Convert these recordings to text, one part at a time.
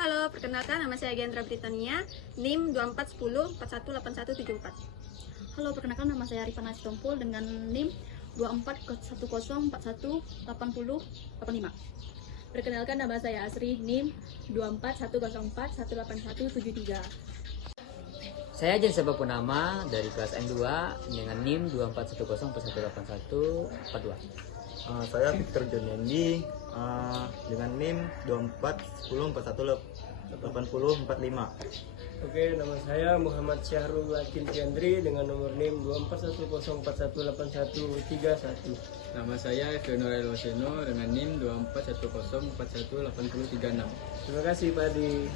Halo, perkenalkan nama saya Gendra Britania, NIM 2410418174. Halo, perkenalkan nama saya Rifana Sitompul dengan NIM 2410418085. Perkenalkan nama saya Asri, NIM 2410418173. Saya Jen Sebapunama dari kelas N2 dengan NIM 2410418142. Saya Victor Jonendi dengan NIM 2410418045. Oke, nama saya Muhammad Syahrul Lakin Tiandri dengan nomor NIM 2410418131. Nama saya Feonora Eloseno dengan NIM 2410418036. Terima kasih Pak Adi.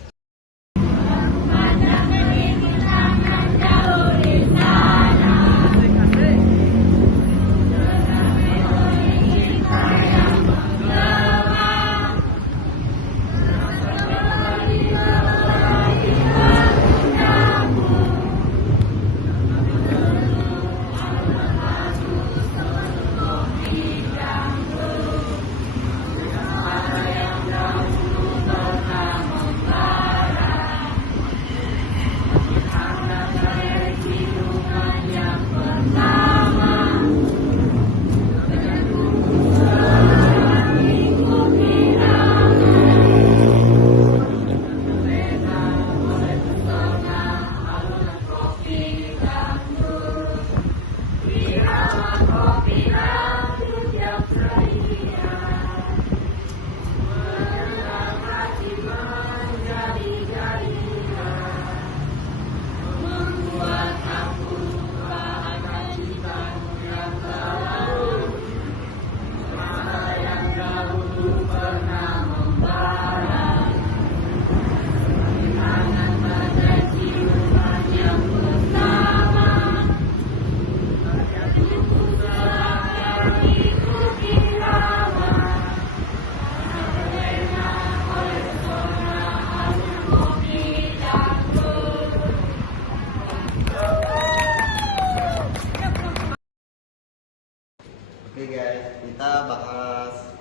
Oke guys, kita bahas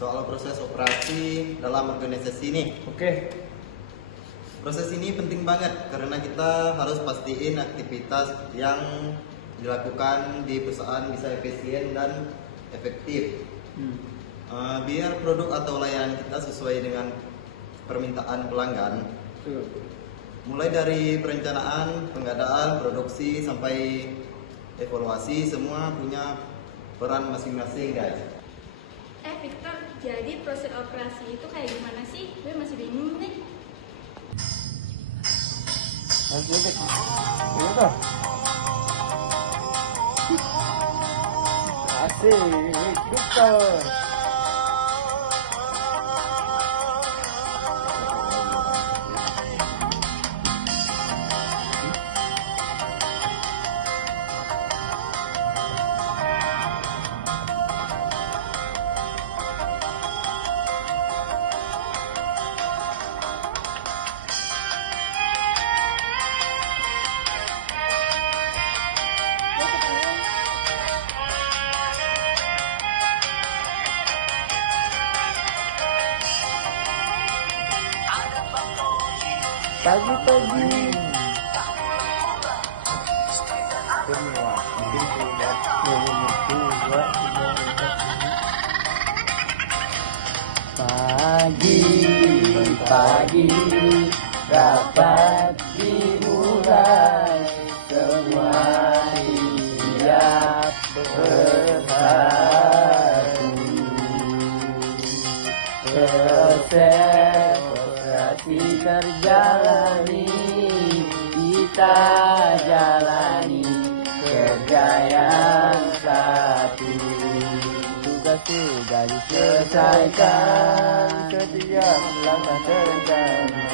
soal proses operasi dalam organisasi ini. Oke. Proses ini penting banget karena kita harus pastiin aktivitas yang dilakukan di perusahaan bisa efisien dan efektif. Biar produk atau layanan kita sesuai dengan permintaan pelanggan. Mulai dari perencanaan, pengadaan, produksi sampai evaluasi, semua punya peran masing-masing guys. Victor, jadi proses operasi itu kayak gimana sih? Gue masih bingung nih. Asik, betul. Pagi-pagi. Pagi dapat dimulai, semua siap bersatu. Proses operasi terjalani, kita jalani kerja yang satu. Tugas sudah diselesaikan, setiap langkah terencana.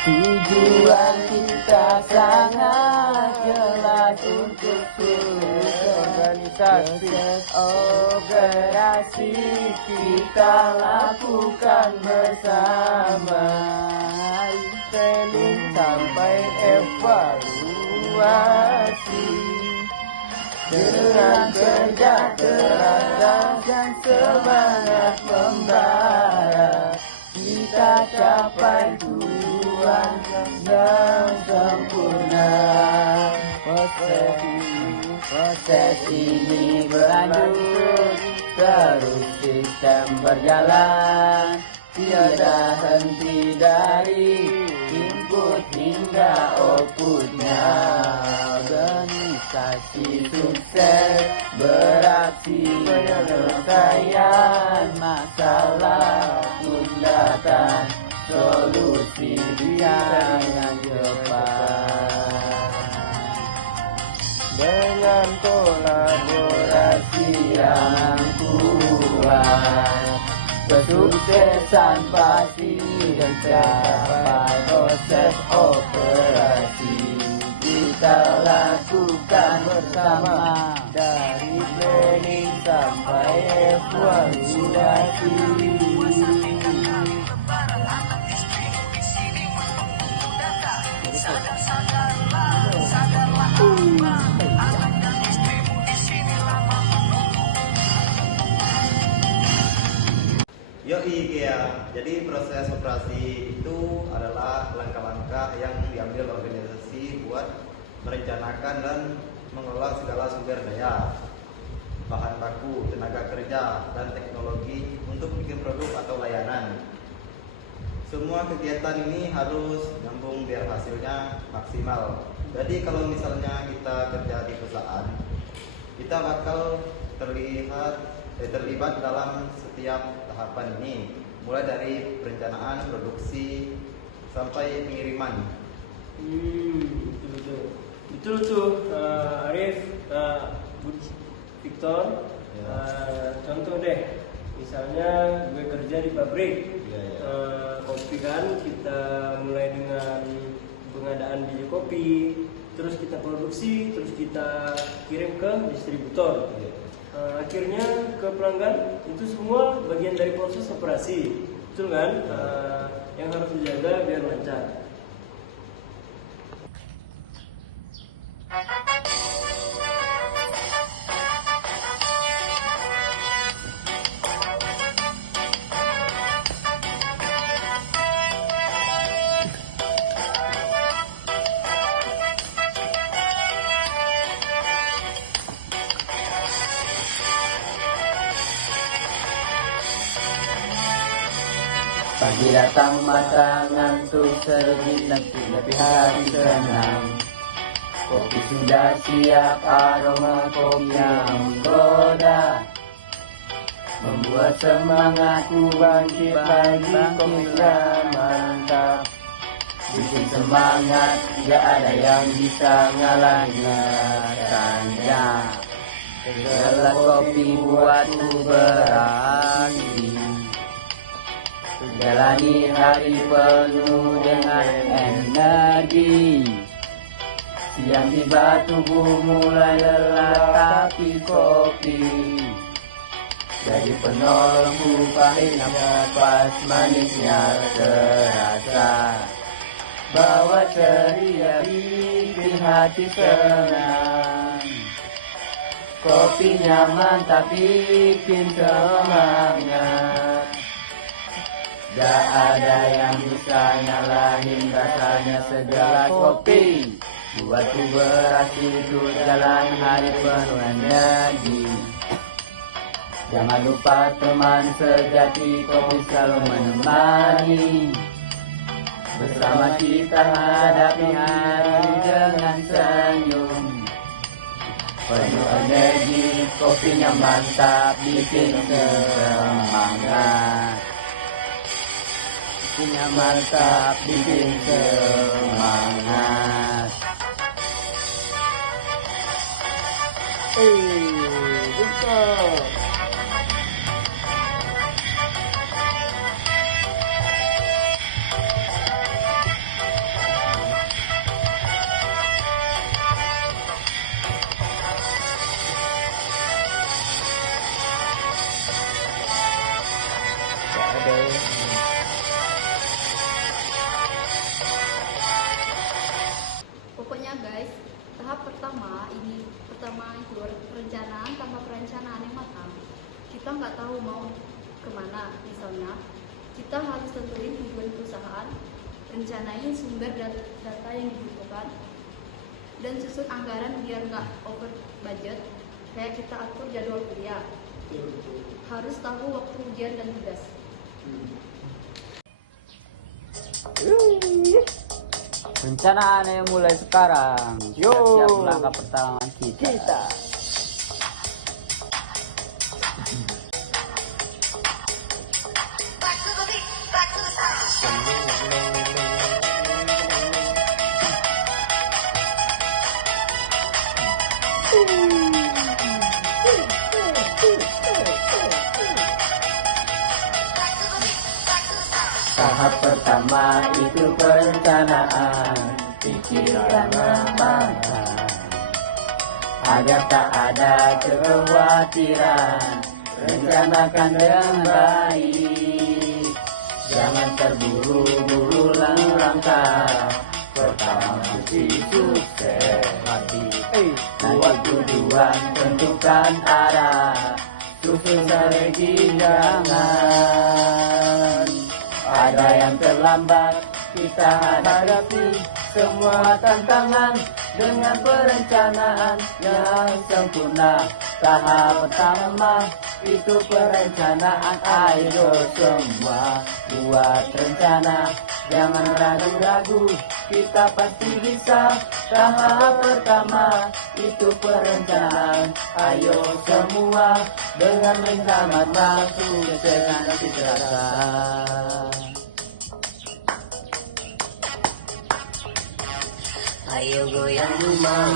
Tujuan kita sangat jelas untuk seluruh organisasi. Operasi kita lakukan bersama, training sampai evaluasi. dengan kerja keras dan semangat membara, kita capai tujuan yang sempurna. Proses ini berlanjut, terus sistem berjalan, tiada henti dari input hingga outputnya. Organisasi sukses beraksi penyelesaian masalah pun datang, solusi dengan cepat. Dengan kolaborasi yang kuat, kesuksesan pasti tercapai. Proses operasi kita lakukan bersama, dari planning sampai evaluasi. Yoi ya, jadi proses operasi itu adalah langkah-langkah yang diambil organisasi buat merencanakan dan mengolah segala sumber daya, bahan baku, tenaga kerja, dan teknologi untuk bikin produk atau layanan. Semua kegiatan ini harus nyambung biar hasilnya maksimal. Jadi kalau misalnya kita kerja di perusahaan, kita bakal terlibat dalam setiap tahapan ini, mulai dari perencanaan, produksi, sampai pengiriman. Betul tuh, Arif, Victor. Ya. Contoh deh, misalnya gue kerja di pabrik, kopi kan, kita mulai dengan pengadaan biji kopi, terus kita produksi, terus kita kirim ke distributor. Akhirnya ke pelanggan, itu semua bagian dari proses operasi, betul kan? Yang harus dijaga biar lancar. Pagi datang mata ngantuk terbit nanti lebih hari senang. Kopi sudah siap, aroma kopi yang menggoda, membuat semangatku bangkit lagi. Kopinya mantap, bikin semangat, gak ada yang bisa ngalahinnya. Gelas kopi buatku beraksi, jalani hari penuh dengan energi. Siang tiba tubuh mulai lelah, tapi kopi jadi penolongku. Pahitnya pas manisnya terasa, bawa ceria bikin hati senang. Kopinya mantap bikin semangat, gak ada yang bisa nyalahin rasanya segelas kopi. Buatku beraksi terus jalan hari penuh energi. Jangan lupa teman sejati, kopi selalu menemani. Bersama kita hadapi hari dengan senyum. Penuh energi, kopinya mantap bikin semangat. Kopinya mantap bikin semangat. Betul. Pokoknya guys, tahap pertama itu rencanain sumber data yang dibutuhkan, dan susun anggaran biar nggak over budget. Kayak kita atur jadwal kuliah, harus tahu waktu ujian dan tugas. Rencanaannya mulai sekarang. Siap-siap langkah pertama kita. Tahap pertama itu perencanaan, pikiran matang, agar tak ada kekhawatiran. Rencanakan dengan baik, jangan terburu-buru langkah. Pertama kunci sukses, buat tujuan, tentukan arah, susun strategi jangan ada yang terlambat. Kita hadapi semua tantangan dengan perencanaan yang sempurna. Tahap pertama itu perencanaan. Ayo semua buat rencana, jangan ragu-ragu, kita pasti bisa. Tahap pertama itu perencanaan. Ayo semua dengan rencana masuk dengan terasa. Ayo goyang rumah.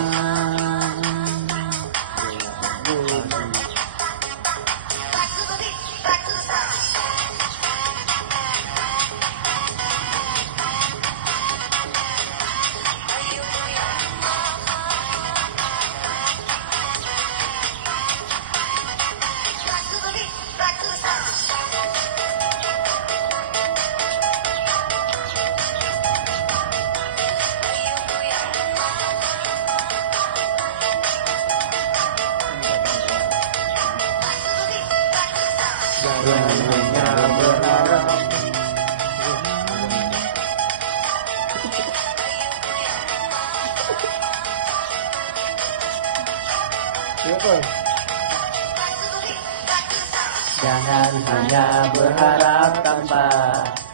Jangan hanya berharap tanpa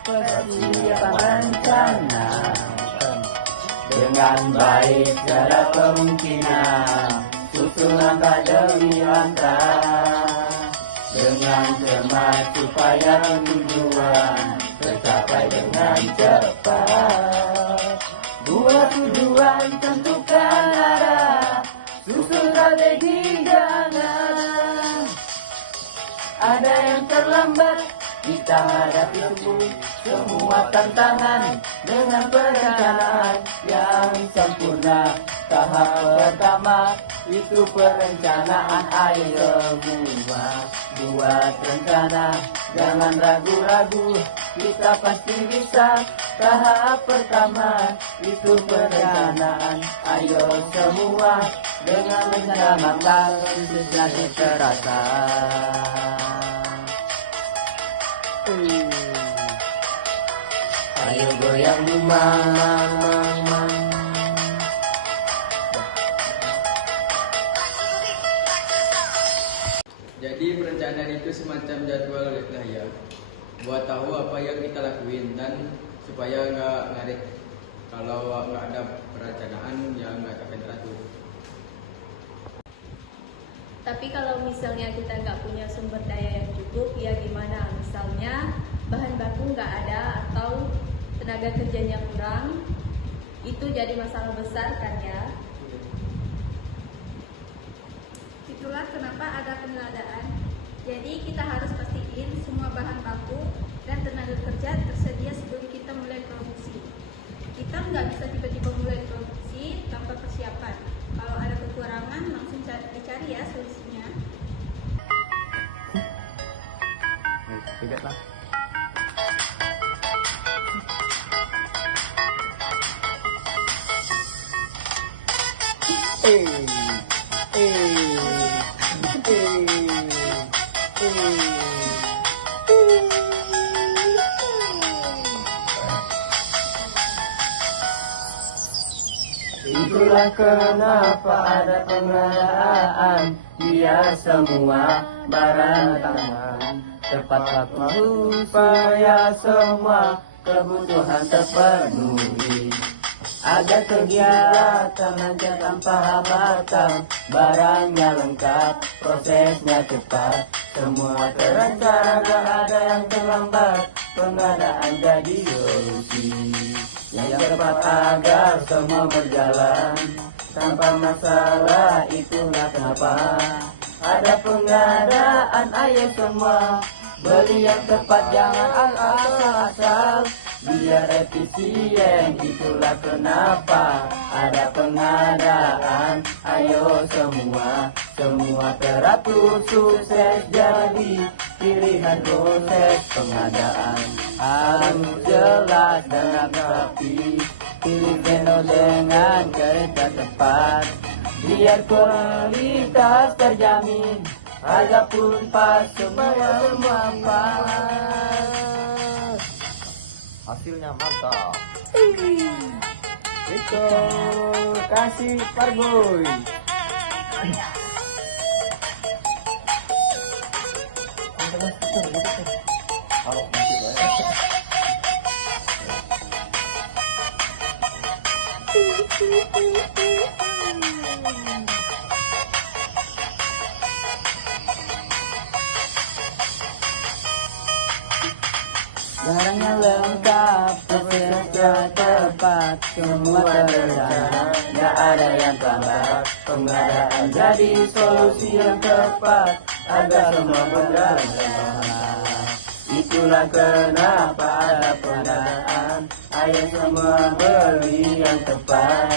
persiapan rencana. Dengan baik cara kemungkinan, susun langkah demi langkah. Dengan cermat supaya tujuan tercapai dengan cepat. Buat tujuan, tentukan arah, susun strategi jangan ada yang terlambat. Kita hadapi semua tantangan dengan perencanaan yang sempurna. Tahap pertama itu perencanaan. Ayo semua buat rencana, jangan ragu-ragu, kita pasti bisa. Tahap pertama itu perencanaan. Ayo semua dengan rencana matang, jadi terasa. Ayo goyang rumah. Jadi perencanaan itu semacam jadwal lah ya, buat tahu apa yang kita lakuin dan supaya nggak ngarit. Kalau nggak ada perencanaan ya nggak akan teratur. Tapi kalau misalnya kita nggak punya sumber daya yang cukup, ya gimana? Misalnya bahan baku nggak ada atau tenaga kerjanya kurang, itu jadi masalah besar kan ya? Itulah kenapa ada pengadaan. Jadi kita harus pastiin semua bahan baku dan tenaga kerja tersedia sebelum kita mulai produksi. Kita nggak bisa tiba-tiba mulai produksi tanpa persiapan. Kalau ada kekurangan langsung dicari ya solusinya. Tidak lah. Itulah kenapa ada pengadaan, biar semua barang aman, tepat waktu supaya semua kebutuhan terpenuhi. Ada kegiatan lancar tanpa hambatan, barangnya lengkap, prosesnya cepat, semua terencana, gak ada yang terlambat, pengadaan jadi solusi yang tepat agar semua berjalan tanpa masalah. Itulah kenapa ada pengadaan, ayo semua beli yang tepat, jangan asal-asal, biar efisien. Itulah kenapa ada pengadaan, ayo semua teratur, sukses jadi pilihan. Proses pengadaan harus jelas dan rapi, pilih vendor dengan kereta tepat, biar kualitas terjamin, harga pun pas, semua pas. Hasilnya mantap. Itu kasih Parboy. Barangnya lengkap, prosesnya tepat, semua terencana, gak ada yang terlambat, pengadaan jadi solusi yang tepat, agar semua berjalan sempurna. Itulah kenapa ada pengadaan, ayo semua beli yang tepat,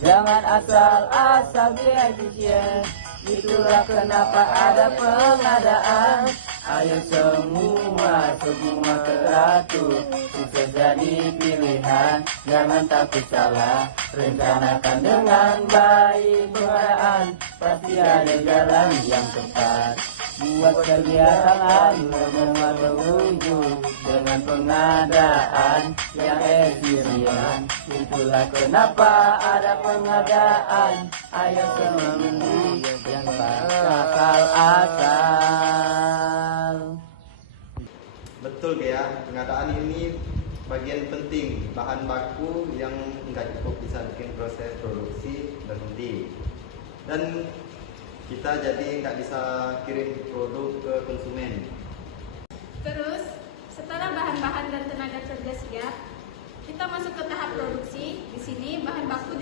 jangan asal-asal, beli efisien. Itulah kenapa ada pengadaan, ayo semua teratur, sukses jadi pilihan, jangan takut salah, rencanakan dengan baik, pengadaan pasti ada jalan yang tepat. Buat kegiatan semua berwujud dengan pengadaan yang efisien. Itulah kenapa ada pengadaan, ayo semua beli yang asal-asal. Betul ya, pengadaan ini bagian penting, bahan baku yang nggak cukup bisa bikin proses produksi berhenti, dan kita jadi nggak bisa kirim produk ke konsumen. Terus, setelah bahan-bahan dan tenaga kerja siap, kita masuk ke tahap produksi. Di sini bahan baku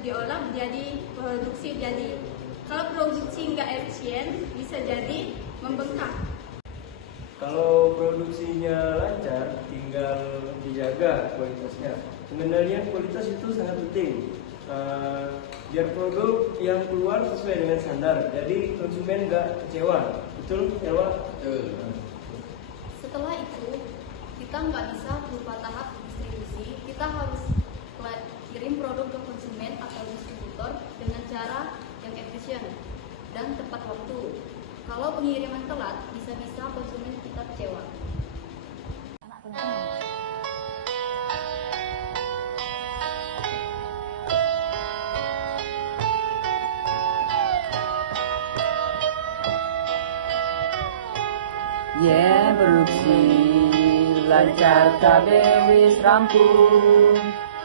diolah menjadi produksi jadi. Kalau produksi nggak efisien, bisa jadi membengkak. Kalau produksinya lancar, tinggal dijaga kualitasnya. Pengendalian kualitas itu sangat penting. Biar produk yang keluar sesuai dengan standar, jadi konsumen nggak kecewa. Betul, Elwa? Betul. Setelah itu, kita nggak bisa lupa tahap distribusi. Kita harus kirim produk ke konsumen atau distributor dengan cara yang efisien dan tepat waktu. Kalau pengiriman telat, bisa-bisa konsumen kita kecewa. Produksi lancar kabeh wis rampung,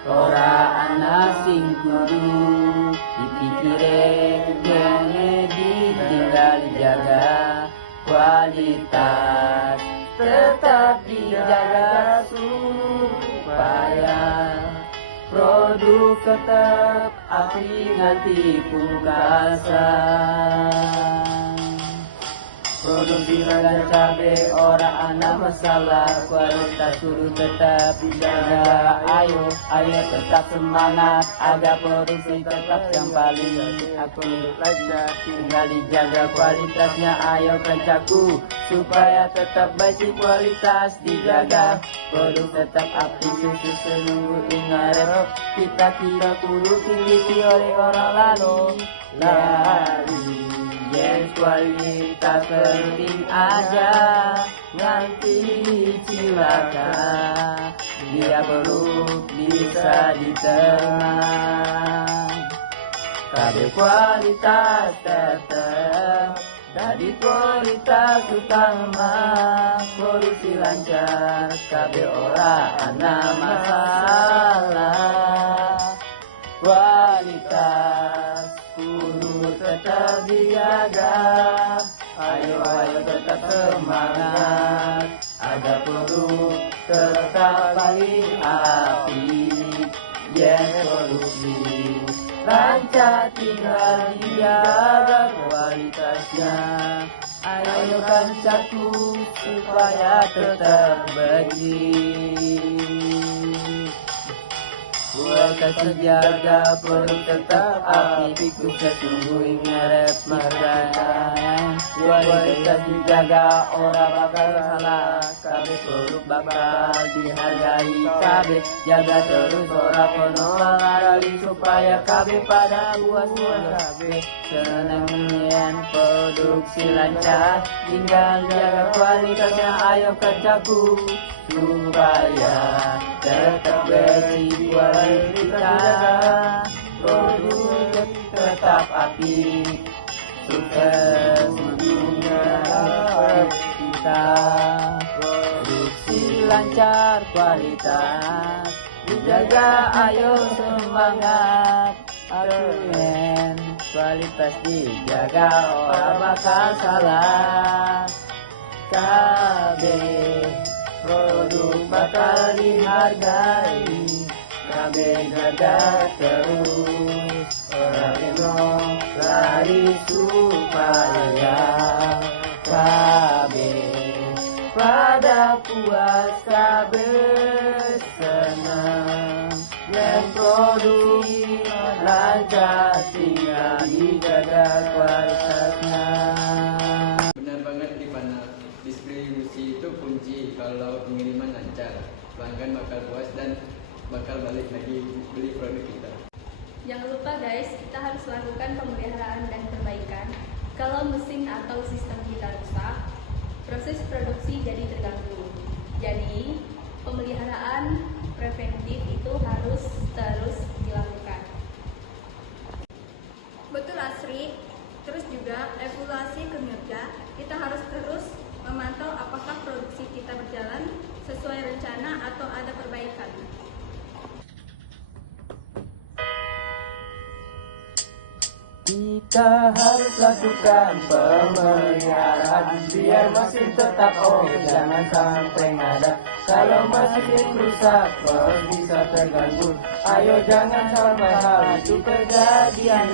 ora ana sing kudu dipikire, kene ditinggal jaga, kualitas tetap dijaga supaya produk tetap apik nganti pungkasan. Produksi lancar kabeh ora ana masalah, kualitas kudu tetap dijaga. Ayo tetap semangat, agar produksi tetap yang paling apik lancar, tinggal dijaga kualitasnya. Ayo kerjaku supaya tetap baik, kualitas dijaga, produk tetap apik, susu nunggu ingat. Kita tidak perlu pilih oleh orang lain lari. Yes, kualitas penting aja, nanti cilaka, dia perlu bisa diterima. kabeh kualitas tetep jadi kualitas utama, produksi lancar kabeh ora ana masalah. Kualitas kudu tetap dijaga, ayo tetap semangat, ada produk tetap paling apik, produksi lancar tinggal dijaga kualitasnya. Ayo kancaku supaya tetap bersih. Kualitas terjaga, produk tetap apik, bisa tunggu ngarep marah. Kualitas dijaga, orang bakal salah, kabeh produk bakal dihargai. Kabeh jaga terus orang penolak lari, supaya kabeh pada puas kabeh senang yang produksi lancar. Tinggal jaga kualitasnya, ayo kerjaku supaya tetap bersih kualitas, produk tetap apik, sukses dunia kita. Produksi lancar kualitas dijaga, ayo semangat. Argumen kualitas dijaga, orang bakal salah. Kabeh produk bakal dihargai, kabeh jaga terus, orang enong lari supaya kabeh pada puas, kabeh senang. Yang produksi lancar tinggal dijaga kualitasnya. Benar banget di mana distribusi itu kunci. Kalau pengiriman lancar, pelanggan bakal puas dan bakal balik lagi beli produk kita. Jangan lupa guys, kita harus lakukan pemeliharaan dan perbaikan. Kalau mesin atau sistem kita rusak, proses produksi jadi terganggu. Jadi, pemeliharaan preventif itu harus terus dilakukan. Betul Asri, terus juga evaluasi kinerja, kita harus terus memantau apakah produksi kita berjalan sesuai rencana atau ada perbaikan. Kita harus lakukan pemeliharaan biar mesin tetap jangan sampai ngadat. Kalau mesin rusak bisa terganggu, ayo jangan sampai hal itu kejadian.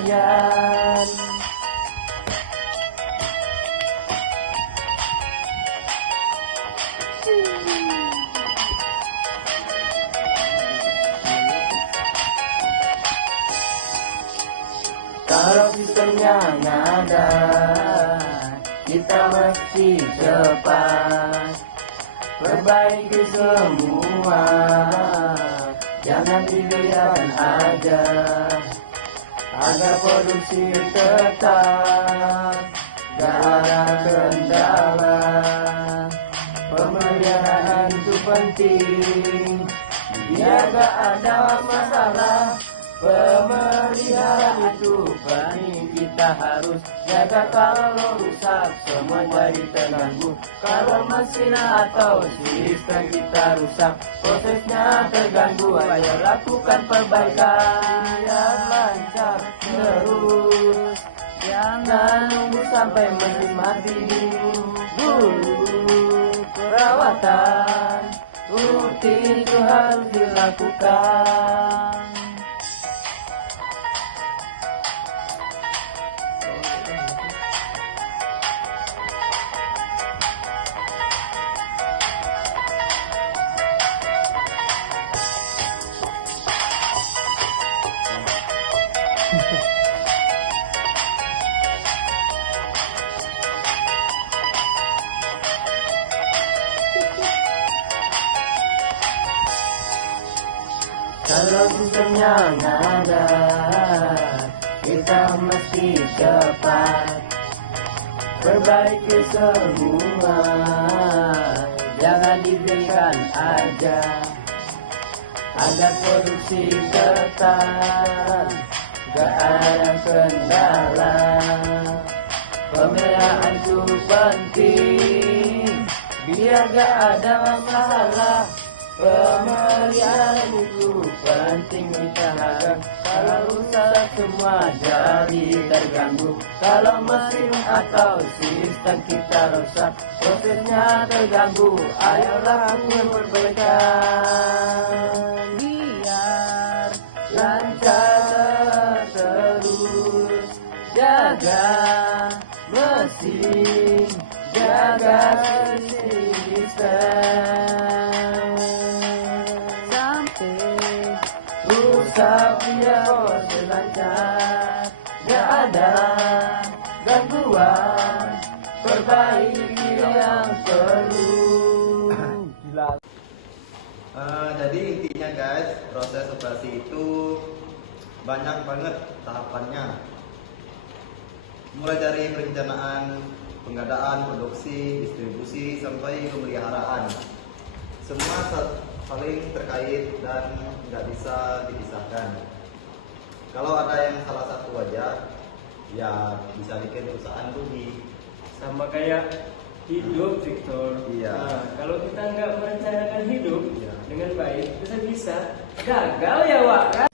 Kalau sistemnya nggak ada, kita mesti cepat perbaiki semua, jangan dibiarkan aja, agar produksi tetap gak ada kendala. Pemeliharaan itu penting, biar gak ada masalah. Pemeliharaan itu penting, kita harus jaga. Kalau rusak semua jadi terganggu. Kalau mesin atau sistem kita rusak, prosesnya terganggu. Ayo lakukan perbaikan yang lancar terus, jangan nunggu sampai mesin mati dulu. Perawatan rutin itu harus dilakukan. Kalau sistemnya nggak ada, kita mesti cepat perbaiki semua, jangan diberikan aja, agar produksi tetap gak ada kendala. Pemeliharaan itu penting, biar gak ada masalah. Pemeliharaan itu penting kita harap. Kalau rusak semua jadi terganggu. Kalau mesin atau sistem kita rusak, prosesnya terganggu. Ayolah kita perbaikan biar lancar terus. Jaga mesin, jaga sistem, sampai rusak dia proses lancar. Gak ada gangguan, perbaiki yang perlu. Jadi intinya guys, proses operasi itu banyak banget tahapannya. Mulai dari perencanaan, pengadaan, produksi, distribusi, sampai pemeliharaan. Semua saling terkait dan nggak bisa dipisahkan. Kalau ada yang salah satu aja, ya bisa bikin perusahaan rugi. Sama kayak hidup, Victor. Iya. Nah, kalau kita nggak merencanakan hidup Iya. dengan baik, bisa gagal ya, Wak.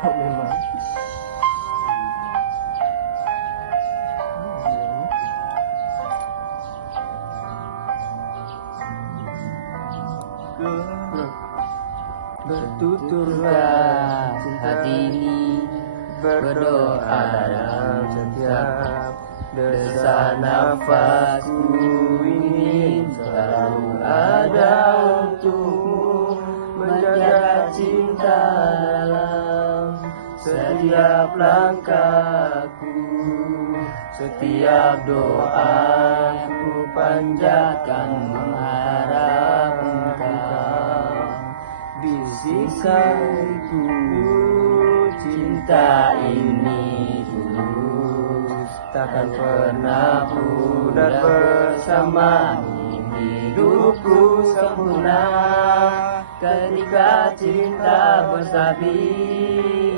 Memang. Bertuturlah hati ini, berdoa dalam setiap desak nafasku, ingin selalu ada untukmu, menjaga cinta dalam setiap langkahku. Setiap doaku panjatkan mengharap engkau. Di sisiku cinta ini tulus, takkan pernah pudar bersamamu. Hidupku sempurna ketika cinta bersabdi.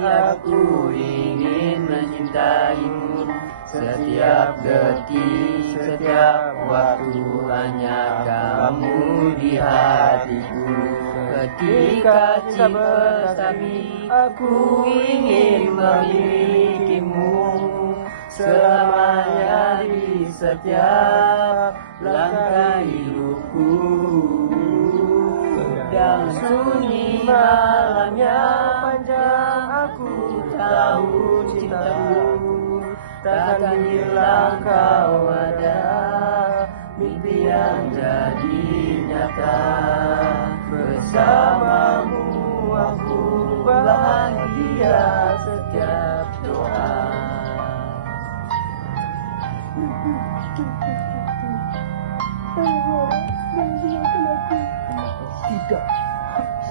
Aku ingin mencintaimu setiap detik, setiap waktu, hanya kamu di hatiku. Ketika cinta bersabdi, aku ingin memilikimu selamanya di setiap langkah hidupku. Dan sunyi malamnya panjang, aku tahu cintamu takkan hilang kau ada. Mimpi yang jadi nyata, bersamamu aku bahagia setiap doa.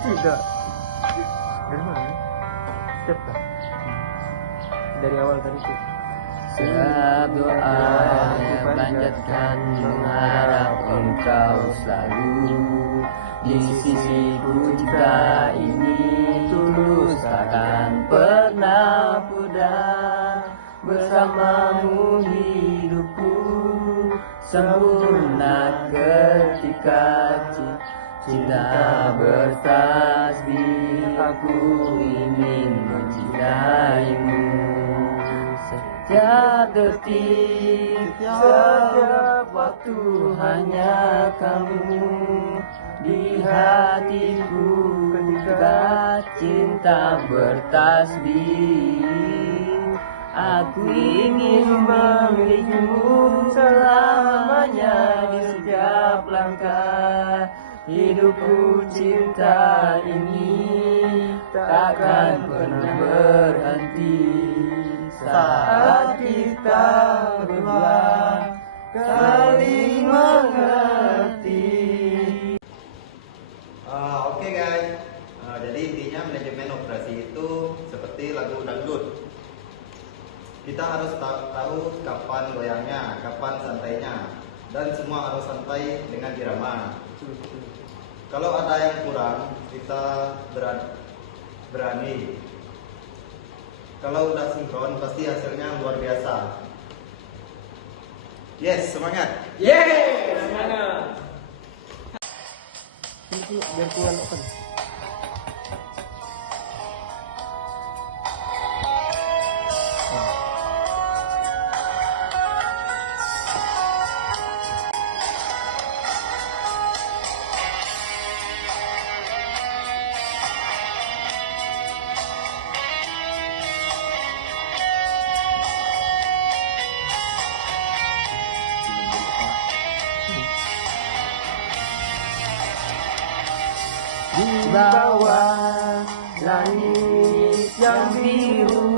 Tidak. Dari mana? Siapa? Dari awal tadi tuh. Setiap doa panjatkan mengharap engkau selalu di sisiku. Cinta ini tulus, takkan pernah pudar. Bersamamu hidupku sempurna ketika cinta bertasbih. Aku ingin mencintaimu setiap detik, setiap waktu, hanya kamu di hatiku. Ketika cinta bertasbih, aku ingin memilikimu selamanya di setiap langkah hidupku. Cinta ini takkan pernah berhenti saat kita berdua saling mengerti. Oke guys, jadi intinya manajemen operasi itu seperti lagu dangdut. Kita harus tahu kapan goyangnya, kapan santainya, dan semua harus santai dengan irama. Kalau ada yang kurang, kita berani. Kalau udah sinkron, pasti hasilnya luar biasa. Yes, semangat. Yeay, semangat. Biar keluar open. Di bawah langit yang biru,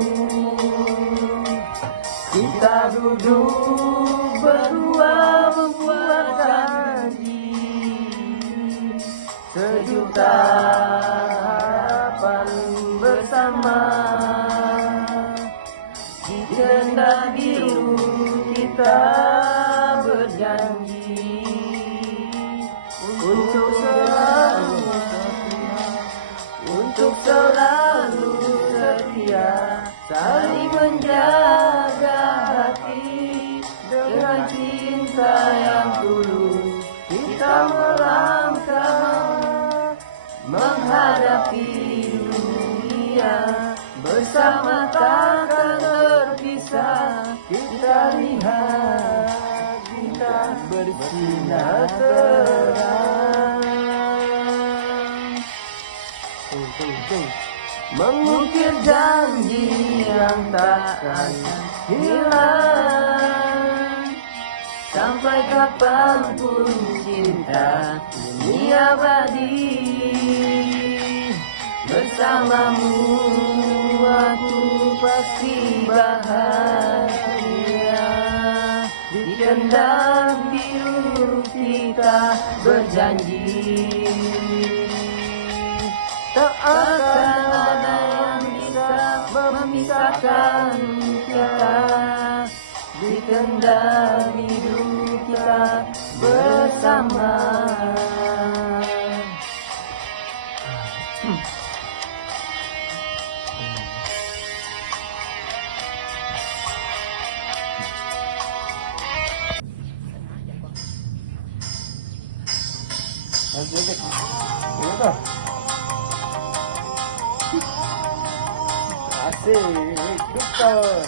kita duduk berdua membuat janji. Sejuta harapan bersama, di tenda biru kita berjanji untuk selalu setia, saling menjaga hati dengan cinta yang tulus. Kita melangkah menghadapi dunia bersama, takkan terpisah. Kita lihat kita bersinar terang, mengukir janji yang takkan hilang. Sampai kapanpun cinta ini abadi. Bersamamu aku pasti bahagia. Di tenda biru kita berjanji, tak akan ada yang bisa memisahkan kita. Di tenda biru kita bersama. Asik, betul.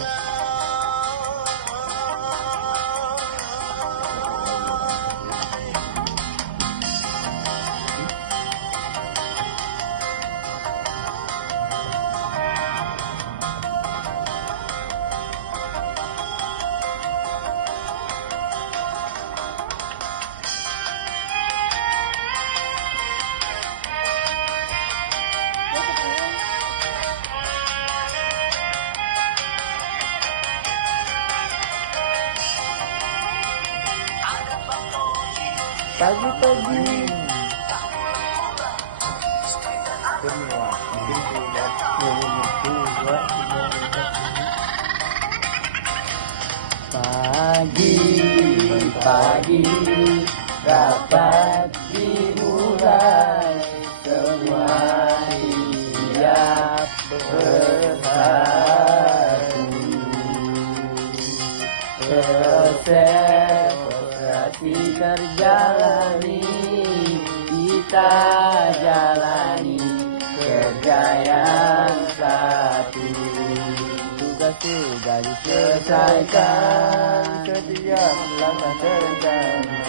Pagi-pagi pagi dapat dimulai, semua siap bersatu. Proses operasi terjalani, kita jalani kerja yang satu. Tugas sudah diselesaikan, setiap langkah terencana.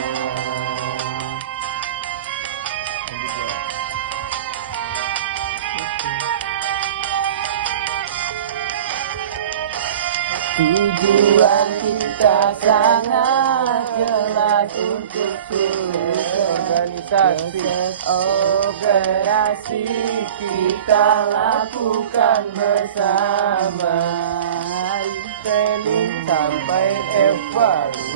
Tujuan kita sangat jelas untuk seluruh organisasi. Operasi kita lakukan bersama, training sampai evaluasi.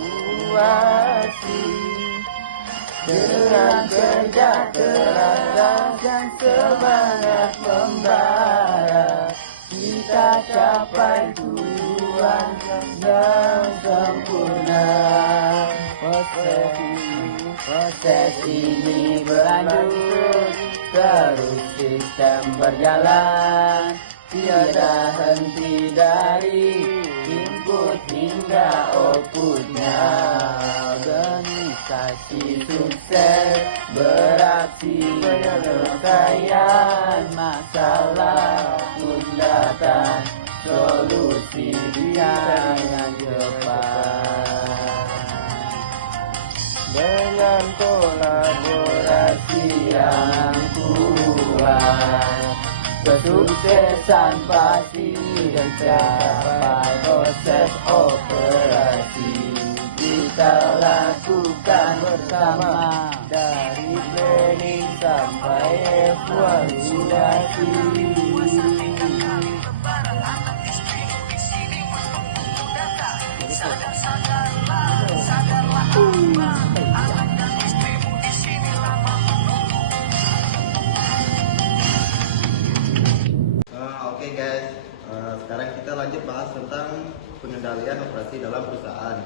Dengan kerja keras dan semangat membara, kita capai tujuan yang sempurna. Proses ini berlanjut, terus sistem berjalan, tiada henti dari input hingga outputnya. Organisasi sukses beraksi penyelesaian masalah, tindakan solusi dengan cepat. Dengan kolaborasi yang kuat, kesuksesan pasti tercapai. Proses operasi kita lakukan bersama, dari planning sampai evaluasi. Oke guys, sekarang kita lanjut bahas tentang pengendalian operasi dalam perusahaan.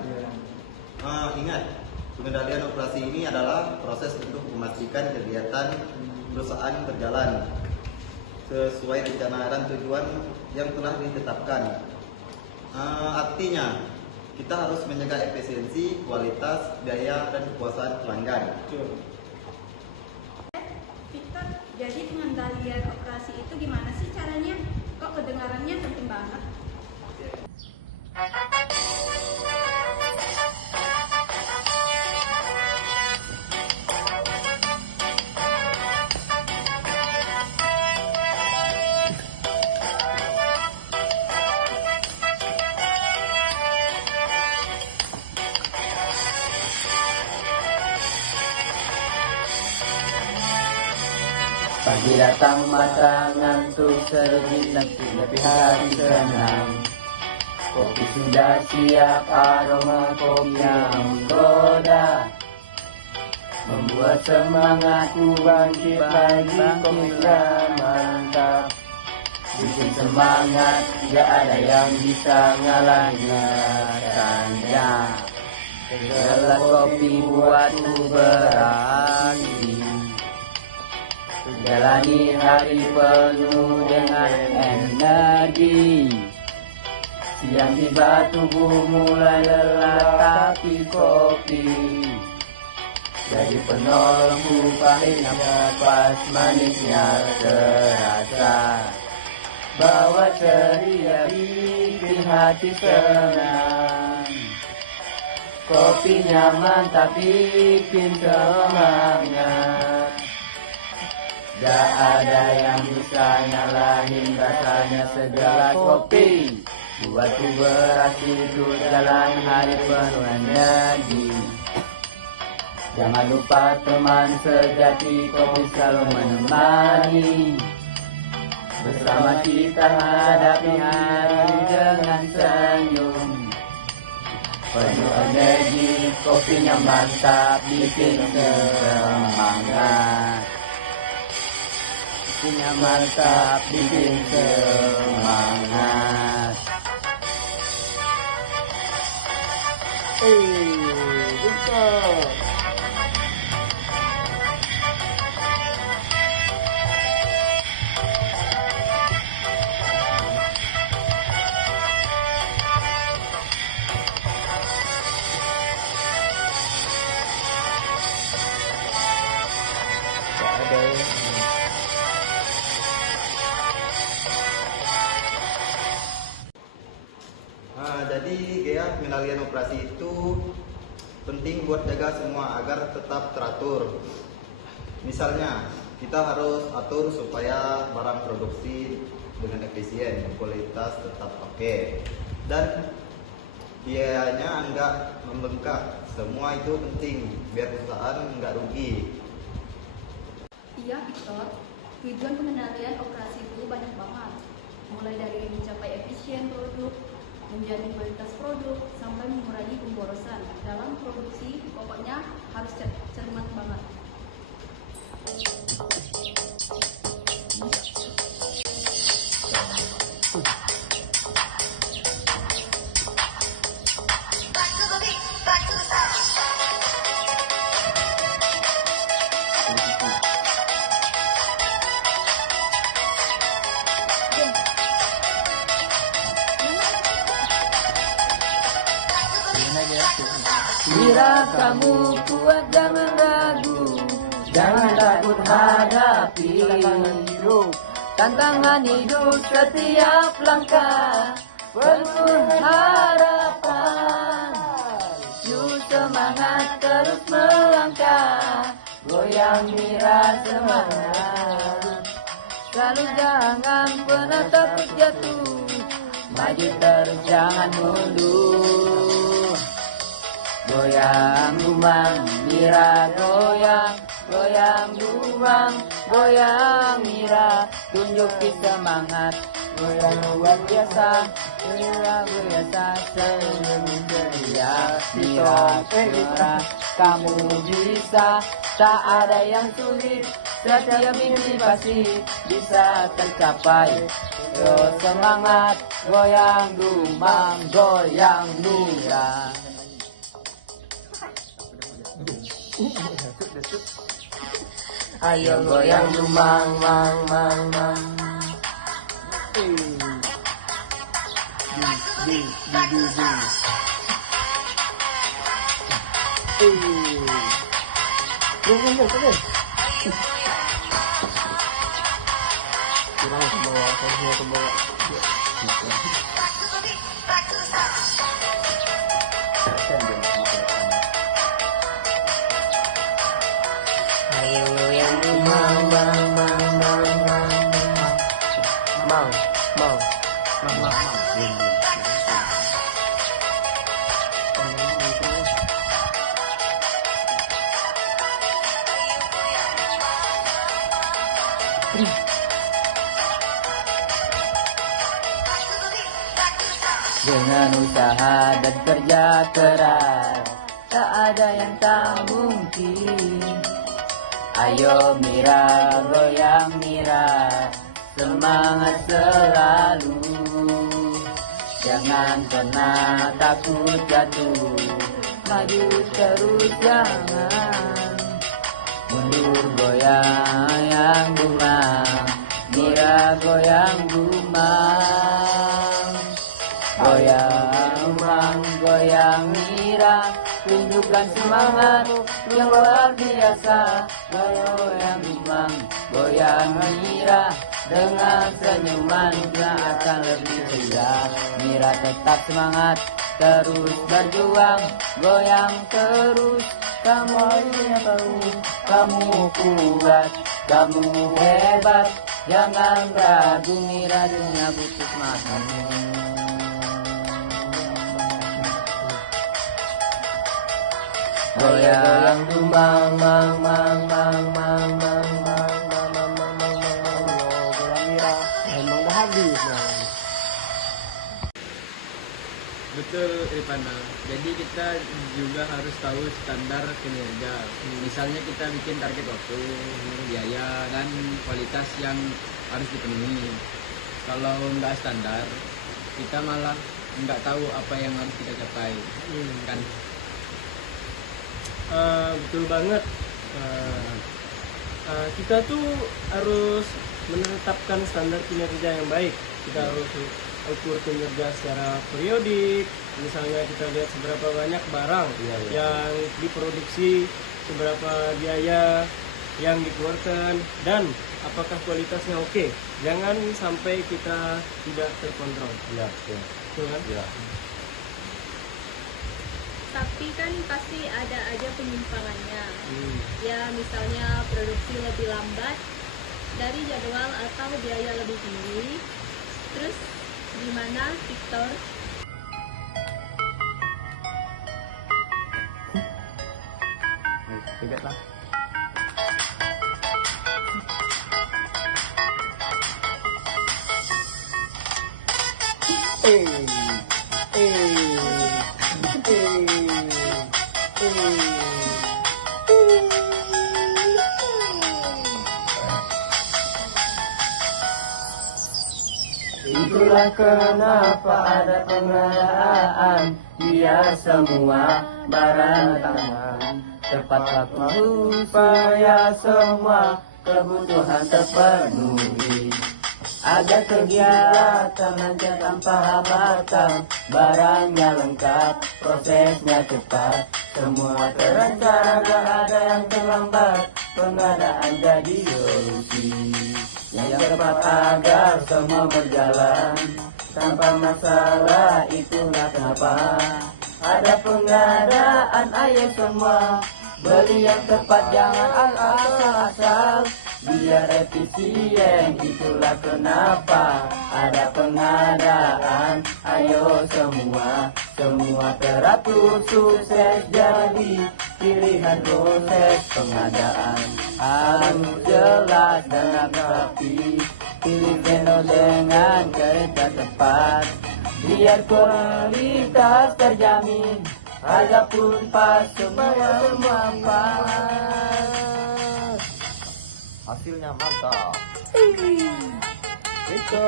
Ingat, pengendalian operasi ini adalah proses untuk memastikan kegiatan perusahaan berjalan sesuai rencana dan tujuan yang telah ditetapkan. Artinya, kita harus menjaga efisiensi, kualitas, biaya, dan kepuasan pelanggan. Victor, jadi pengendalian operasi itu gimana sih caranya? Kok kedengarannya penting banget? Pagi datang mata ngantuk sedikit, tapi hati senang. Kopi sudah siap, aroma kopinya menggoda, membuat semangatku bangkit lagi. Kopinya mantap, bikin semangat, gak ada yang bisa ngalahinnya. Gelas kopi buatku beraksi, jalani hari penuh dengan energi. Siang tiba tubuh mulai lelah, tapi kopi jadi penolongku. Pahitnya pas, manisnya terasa, bawa ceria bikin hati senang. Kopinya mantap bikin semangat, gak ada yang bisa nyalahin rasanya segelas kopi. Buatku berhasil untuk jalan hari penuh energi. Jangan lupa teman sejati, kopi selalu menemani. Bersama kita hadapi hari dengan senyum. Penuh energi, kopinya mantap bikin semangat. Kopinya mantap bikin semangat. Betul. Jadi pengendalian operasi itu penting buat jaga semua agar tetap teratur. Misalnya, kita harus atur supaya barang produksi dengan efisien, kualitas tetap oke, dan biayanya enggak membengkak. Semua itu penting biar perusahaan enggak rugi. Iya, Victor. Tujuan pengendalian operasi itu banyak banget. Mulai dari mencapai efisien produk, menjaga kualitas produk, sampai mengurangi pemborosan dalam produksi. Pokoknya harus cermat banget. Back to the beat, back to the sound. Mira, kamu kuat, jangan ragu. Jangan takut hadapi tantangan hidup setiap langkah. Penuh harapan, yuk semangat terus melangkah. Goyang Mira semangat, selalu jangan pernah takut jatuh. Maju terus jangan mundur. Goyang Dumang Mira, goyang, goyang Dumang, goyang Mira, tunjukin semangat. Goyang luar biasa, Mira biasa, senyum ceria. Mira, Mira, kamu bisa, tak ada yang sulit. Setiap mimpi pasti bisa tercapai. Yo semangat, goyang Dumang, goyang Mira. Ayo goyang Dumang, mang, mang, mang. Ayo yang Dumang, mang, mang, mang, mang, mang, mang, mang, mang, mang. Dengan usaha dan kerja keras, tak ada yang tak mungkin. Ayo Mira, goyang Mira, semangat selalu. Jangan pernah takut jatuh, maju terus jangan mundur. Goyang Dumang Mira, goyang Dumang, goyang Dumang, goyang Mira, tunjukkan semangat yang luar biasa. Goyang Dumang, goyang Mira, dengan senyuman yang akan lebih ceria. Mira tetap semangat, terus berjuang, goyang terus. Kamu yang tahu, kamu kuat, kamu hebat. Jangan ragu, Mira dunia butuh semangat. Goyang Dumang, mang, mang, mang, mang, mang, mang, mang, mang, mang, mang, mang, goyang Mira, emang udah habis. Betul Ripana. Jadi kita juga harus tahu standar kinerja. Misalnya kita bikin target waktu, biaya dan kualitas yang harus dipenuhi. Kalau nggak standar, kita malah nggak tahu apa yang harus kita capai, kan? Betul banget. Kita tuh harus menetapkan standar kinerja yang baik. Kita harus ukur kinerja secara periodik. Misalnya kita lihat seberapa banyak barang yang diproduksi, seberapa biaya yang dikeluarkan, dan apakah kualitasnya oke. Jangan sampai kita tidak terkontrol. Betul kan? Tapi kan pasti ada aja penyimpangannya. Ya misalnya produksi lebih lambat dari jadwal atau biaya lebih tinggi. Terus gimana Victor? Tidak lah. Itulah kenapa ada pengadaan, biar semua barang tangan tepat waktu supaya semua kebutuhan terpenuhi. Ada kegiatan aja tanpa hambatan, barangnya lengkap, prosesnya cepat, semua terencana, gak ada yang terlambat, pengadaan jadi solusi yang tepat agar semua berjalan tanpa masalah. Itulah kenapa ada pengadaan. Ayo semua beli yang tepat, jangan asal-asal, biar efisien. Itulah kenapa ada pengadaan. Ayo semua teratur, sukses jadi pilihan. Proses pengadaan harus jelas dan rapi, pilih vendor dengan kereta tepat, biar kualitas terjamin, harga pun pas, semua pas. Hasilnya mantap. Itu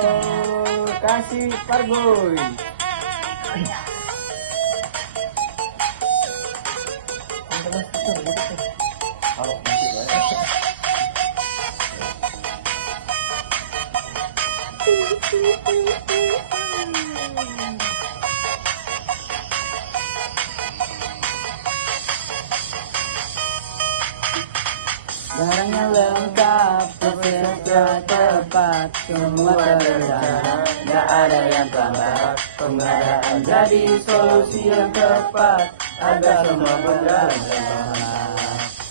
kasih Parboy. Barangnya lengkap, prosesnya tepat, semua terencana, gak ada yang terlambat, pengadaan jadi solusi yang tepat, agar semua berjalan sempurna.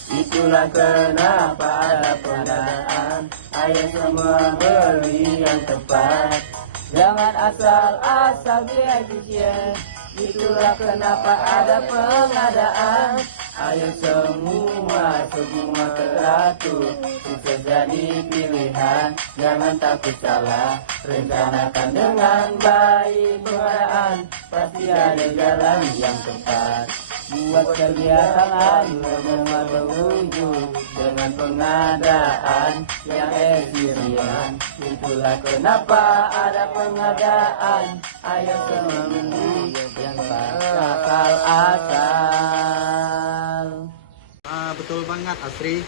Itulah kenapa ada pengadaan. Ayo semua beli yang tepat, jangan asal-asal, biar efisien. Itulah kenapa ada pengadaan. Ayo semua teratur, sukses jadi pilihan, jangan takut salah, rencanakan dengan baik pengadaan, pasti ada jalan yang tepat. Buat kegiatan semua berwujud dengan pengadaan yang efisien. Itulah kenapa ada pengadaan. Ayo semua beli yang asal-asal. Betul banget Asri.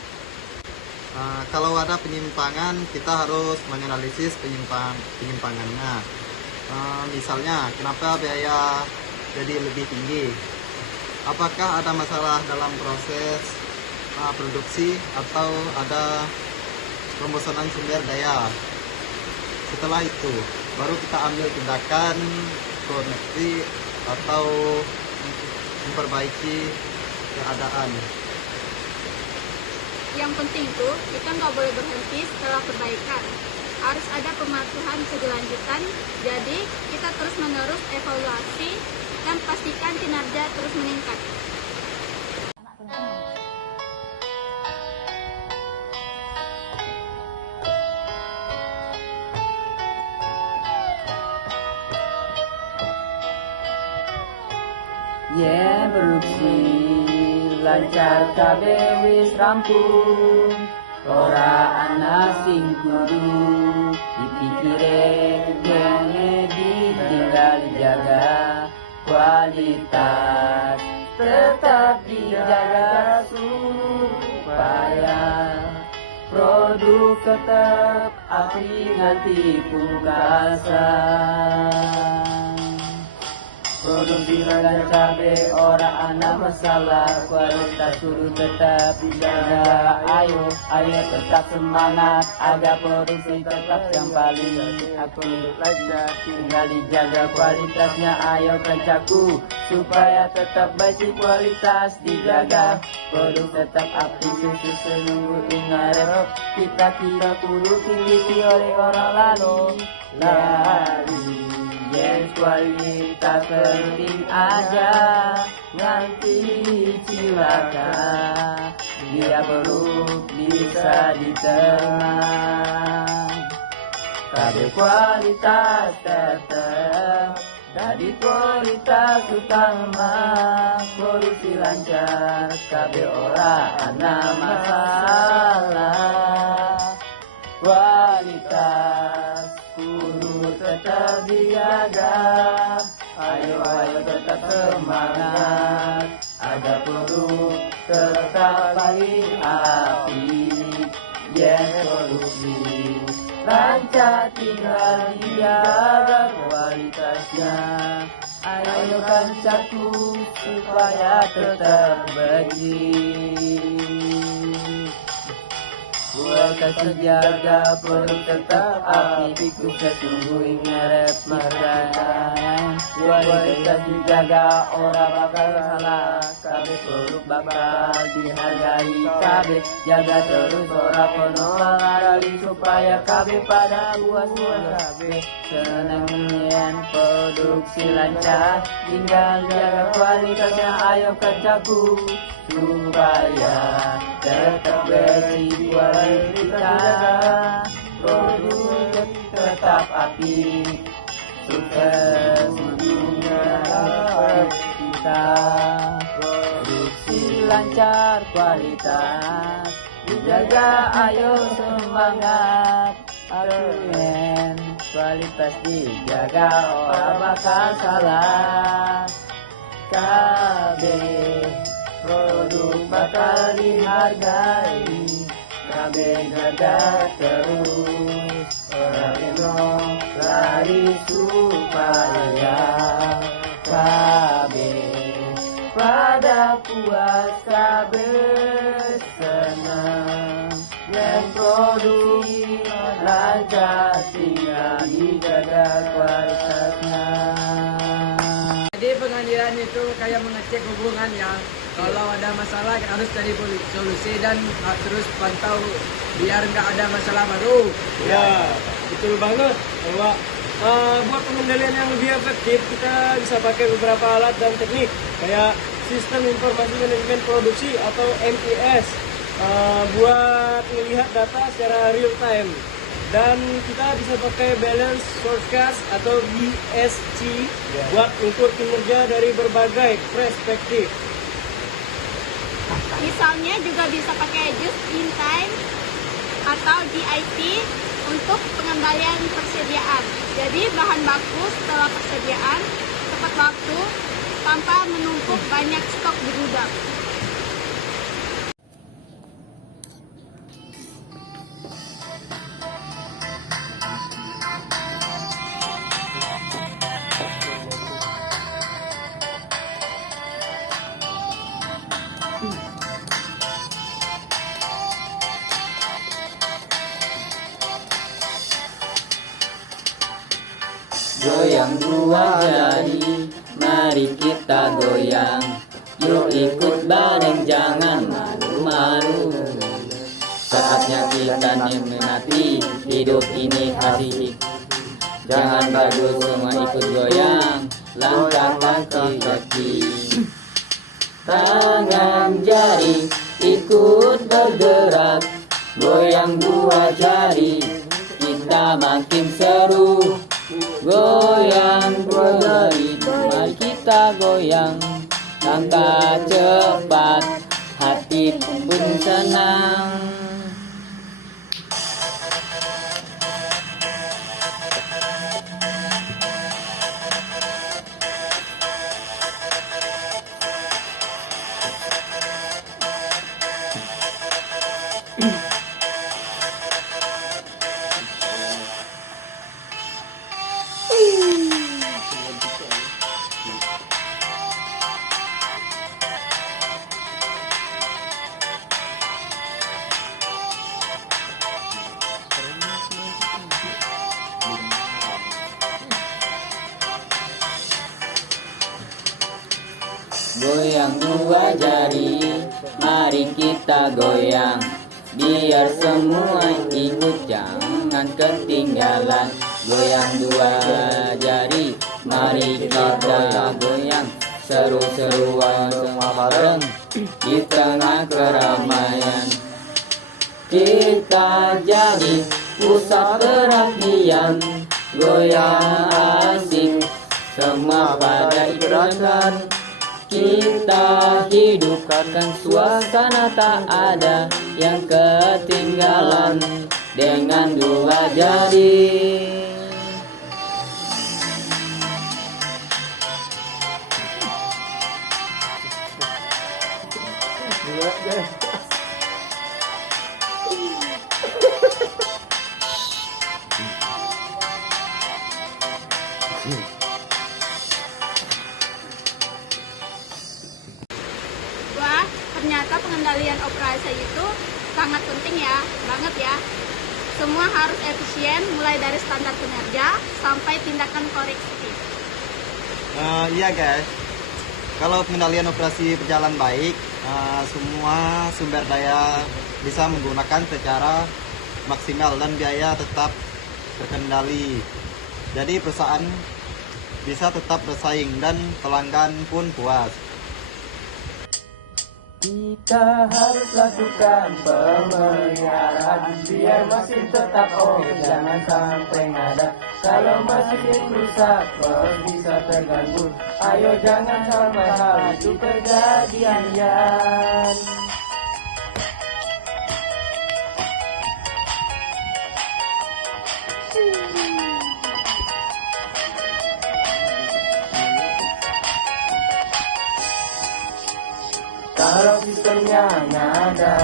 Kalau ada penyimpangan, kita harus menganalisis penyimpangannya. Misalnya, kenapa biaya jadi lebih tinggi? Apakah ada masalah dalam proses produksi atau ada pemesanan sumber daya? Setelah itu, baru kita ambil tindakan koreksi atau memperbaiki keadaan. Yang penting tuh, kita nggak boleh berhenti setelah perbaikan. Harus ada pematuhan keberlanjutan, jadi kita terus menerus evaluasi dan pastikan kinerja terus meningkat. Produksi lancar kabeh wis rampung, ora ana sing kudu dipikire, kene ditinggal jaga, kualitas tetap dijaga supaya produk tetap apik nganti pungkasan. Produksi lancar cabe ora ana masalah, kualitas kudu tetap dijaga. Ayo tetap semangat, agar produksi tetap yang paling aktif. Lancar tinggal dijaga kualitasnya, ayo kerjaku supaya tetap baik, kualitas dijaga, produk tetap aktif. Sesungguh ingat, kita tidak perlu dimiliki oleh orang lain. Yes, kualitas penting aja, nanti cilaka, dia perlu bisa diterima. Kabeh kualitas tetap jadi prioritas utama, produksi lancar, kabeh ora ana masalah. Kualitas kudu tetap dijaga, ayo tetap semangat, agar produk tetap paling apik. Yes, produksi lancar tinggal dijaga kualitasnya. Ayo kancaku supaya tetap bersih. Buat terjaga produk tetap apik, ku setungguin ngarep marah. Kualitas dijaga, orang bakal salah. Kabeh produk bakal dihargai, kabeh jaga terus orang penolak lagi supaya kabeh pada puas kabeh seneng produksi lancar. Tinggal jaga kualitasnya, ayo kancaku supaya tetap bersih kualitas produk tetap apik. Sukses mendengar kita, produksi lancar kualitas dijaga, ayo semangat. Argumen kualitas dijaga, orang bakal salah. KB produk bakal dihargai, KB jaga terus, orang lari supaya KB pada puas, KB senang. Yang produksi lancar tinggal dijaga kualitasnya. Jadi pengadilan itu kayak mengecek hubungan ya. Kalau ada masalah harus cari solusi dan terus pantau biar nggak ada masalah baru. Ya, betul banget. Bahwa buat pengendalian yang lebih efektif kita bisa pakai beberapa alat dan teknik kayak sistem informasi manajemen produksi atau MIS buat melihat data secara real time. Dan kita bisa pakai balance forecast atau BSC buat ukur kinerja dari berbagai perspektif. Misalnya juga bisa pakai just in time atau JIT untuk pengendalian persediaan. Jadi bahan baku setelah persediaan tepat waktu tanpa menumpuk banyak stok di gudang. Goyang dua jari, mari kita goyang. Yuk ikut bareng, jangan malu-malu. Saatnya kita nikmati hidup ini asik. Jangan bagus semua ikut goyang, langkah kaki. Tangan jari ikut bergerak, goyang dua jari, kita makin seru. Goyang dua jari, mari kita goyang. Langkah cepat, hati pun senang. Goyang dua jari, mari kita goyang. Biar semua ikut, jangan ketinggalan. Goyang dua jari, mari kita goyang. Seru-seruan semua bareng di tengah keramaian. Kita jadi pusat perhatian, goyang asik, semua pada ikutan. Kita hidupkan suasana, tak ada yang ketinggalan dengan dua jari. pengendalian operasi itu sangat penting ya, banget ya. Semua harus efisien, mulai dari standar kinerja sampai tindakan korektif. Iya guys, kalau pengendalian operasi berjalan baik, semua sumber daya bisa menggunakan secara maksimal dan biaya tetap terkendali. Jadi perusahaan bisa tetap bersaing dan pelanggan pun puas. Kita harus lakukan pemeliharaan biar mesin tetap jangan sampai ngadat. Kalau mesin rusak bos bisa terganggu. Ayo jangan sampai hal itu kejadian. Kalau sistemnya ada,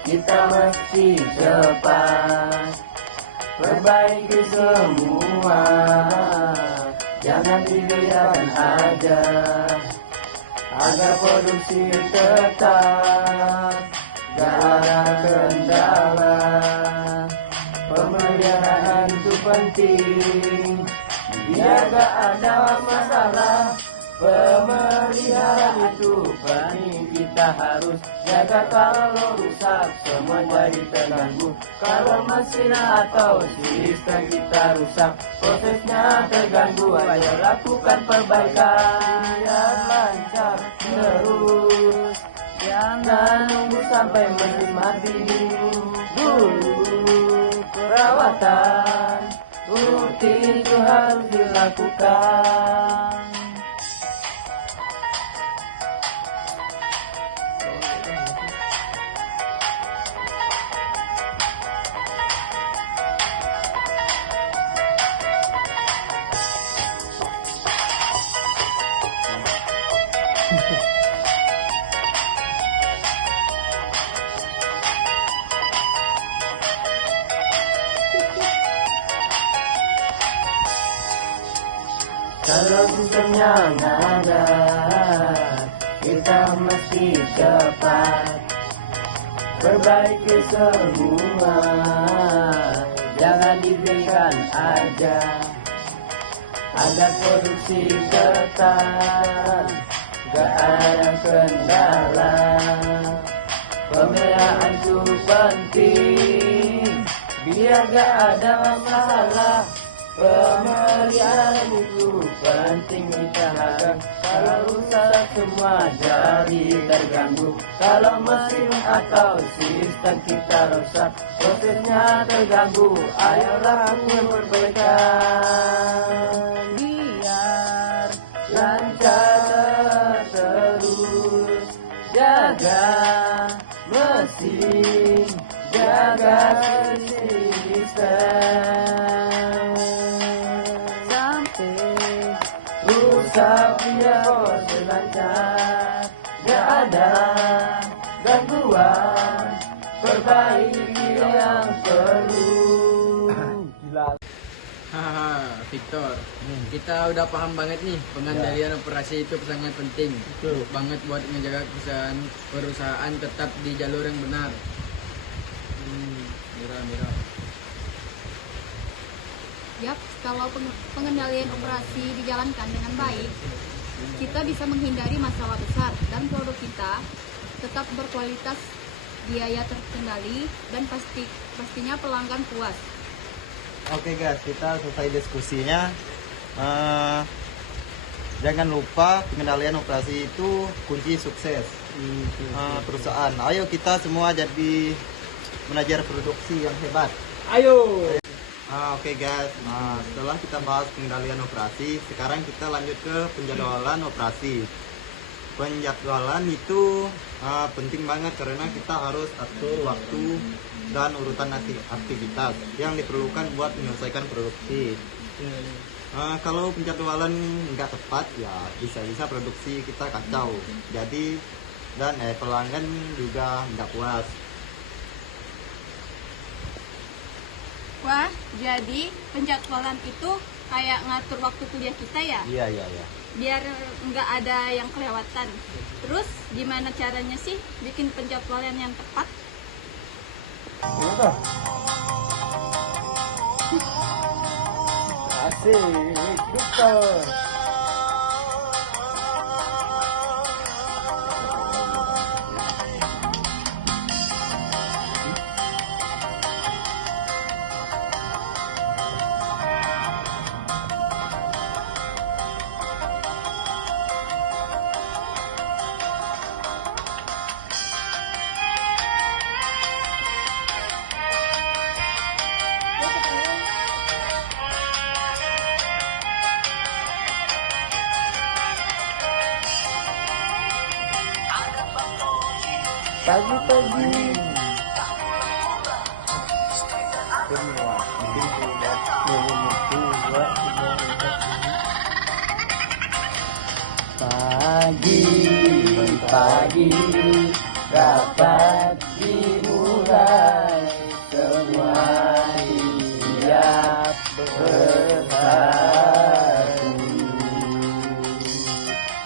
kita mesti cepat perbaiki semua, jangan dibiarkan aja, agar produksi tetap gak ada kendala. Pemeliharaan itu penting, biar gak ada masalah. Pemeliharaan itu penting, kita harus jaga. Kalau rusak semua jadi terganggu. Kalau mesin atau sistem kita rusak, prosesnya terganggu. Ayo lakukan perbaikan yang lancar terus, jangan nunggu sampai mesin mati dulu. Perawatan rutin itu harus dilakukan. Kalau sistemnya ada, kita mesti cepat perbaiki semua, jangan diberikan aja, agar produksi tetap gak ada kendala. Pemeliharaan itu penting, biar gak ada masalah. Pemeliharaan itu penting kita lakukan. Kalau rusak semua jadi terganggu. Kalau mesin atau sistem kita rusak, prosesnya terganggu. Ayo lakukan perbaikan biar lancar terus. Jaga mesin, jaga sistem. Biar proses lancar, gak ada gangguan, perbaiki yang perlu. Hahaha, Victor, kita udah paham banget nih pengendalian operasi itu sangat penting. Banget buat menjaga perusahaan tetap di jalur yang benar. Mira. Yap, kalau pengendalian operasi dijalankan dengan baik, kita bisa menghindari masalah besar dan produk kita tetap berkualitas, biaya terkendali, dan pastinya pelanggan puas. Oke guys, kita selesai diskusinya. Jangan lupa pengendalian operasi itu kunci sukses perusahaan. Ayo kita semua jadi manajer produksi yang hebat. Ayo. Oke guys, setelah kita bahas pengendalian operasi, sekarang kita lanjut ke penjadwalan operasi. Penjadwalan itu penting banget karena kita harus atur waktu dan urutan aktivitas yang diperlukan buat menyelesaikan produksi. Kalau penjadwalan nggak tepat, ya bisa-bisa produksi kita kacau. Jadi dan pelanggan juga nggak puas. Wah, jadi penjadwalan itu kayak ngatur waktu kuliah kita ya? Iya. biar nggak ada yang kelewatan. Terus gimana caranya sih bikin penjadwalan yang tepat? Asik, betul. Pagi-pagi pagi dapat dimulai, semua siap bersatu.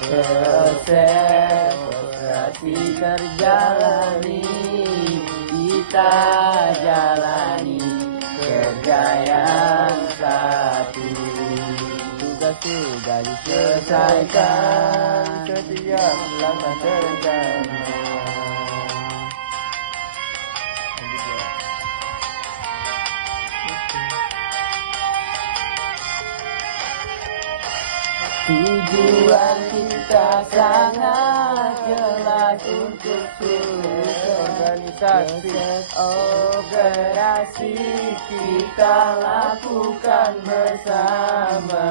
Proses operasi terjalani, kita jalani kerja yang satu. Tugas sudah diselesaikan, setiap langkah terencana. Tujuan kita sangat jelas untuk seluruh organisasi. Operasi kita lakukan bersama,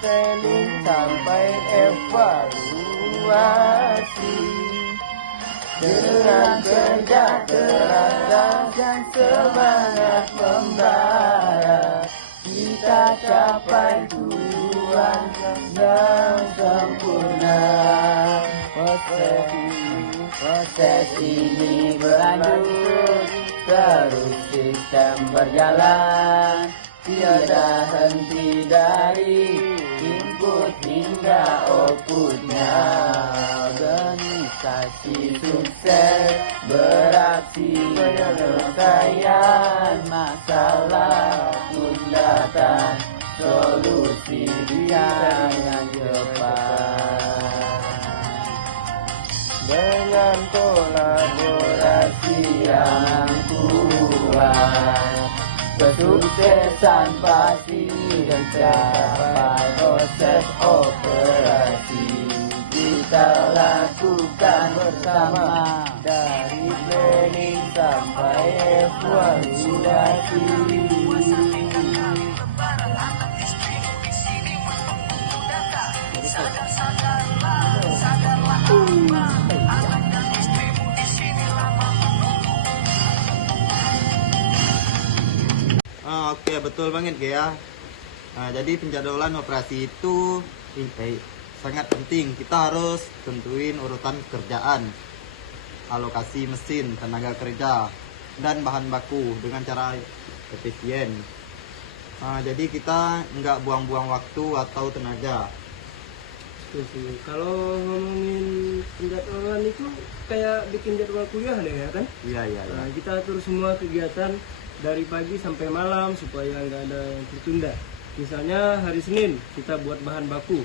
training sampai evaluasi. Dengan kerja keras dan semangat membara, kita capai tujuan yang sempurna. Proses ini berlanjut, terus sistem berjalan, tiada henti dari input hingga outputnya. Organisasi sukses beraksi, penyelesaian masalah pun datang, solusi dengan cepat. Dengan kolaborasi yang kuat, kesuksesan pasti tercapai. Proses operasi kita lakukan bersama, dari planning sampai evaluasi. Oke, betul banget Gea. Jadi penjadwalan operasi itu sangat penting. Kita harus tentuin urutan pekerjaan, alokasi mesin, tenaga kerja, dan bahan baku dengan cara efisien. Jadi kita nggak buang-buang waktu atau tenaga. Kalau ngomongin penjadwalan itu kayak bikin jadwal kuliah deh ya kan? Iya. Nah, kita atur semua kegiatan dari pagi sampai malam supaya nggak ada yang tertunda. Misalnya hari Senin kita buat bahan baku,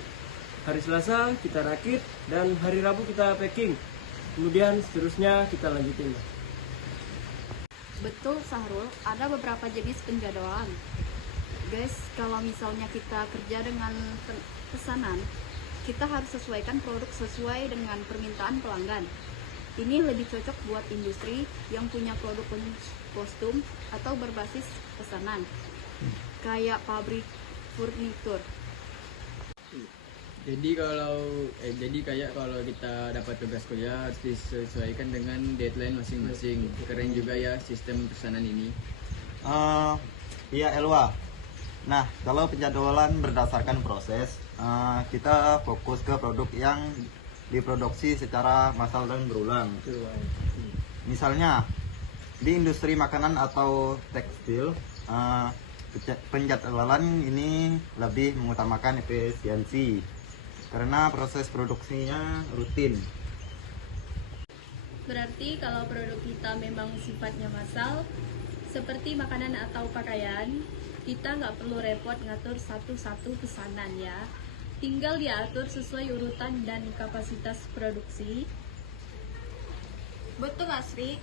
hari Selasa kita rakit, dan hari Rabu kita packing. Kemudian seterusnya kita lanjutin. Betul Sahrul, ada beberapa jenis penjadwalan. Guys, kalau misalnya kita kerja dengan pesanan, kita harus sesuaikan produk sesuai dengan permintaan pelanggan. Ini lebih cocok buat industri yang punya produk kostum atau berbasis pesanan, kayak pabrik furnitur. Jadi kayak kalau kita dapat tugas kuliah harus disesuaikan dengan deadline masing-masing. Keren juga ya sistem pesanan ini. Iya Elwa. Nah, kalau penjadwalan berdasarkan proses, kita fokus ke produk yang diproduksi secara massal dan berulang. Misalnya di industri makanan atau tekstil, penjadwalan ini lebih mengutamakan efisiensi karena proses produksinya rutin. Berarti kalau produk kita memang sifatnya massal, seperti makanan atau pakaian, kita nggak perlu repot ngatur satu-satu pesanan ya. Tinggal diatur sesuai urutan dan kapasitas produksi. Betul Asri,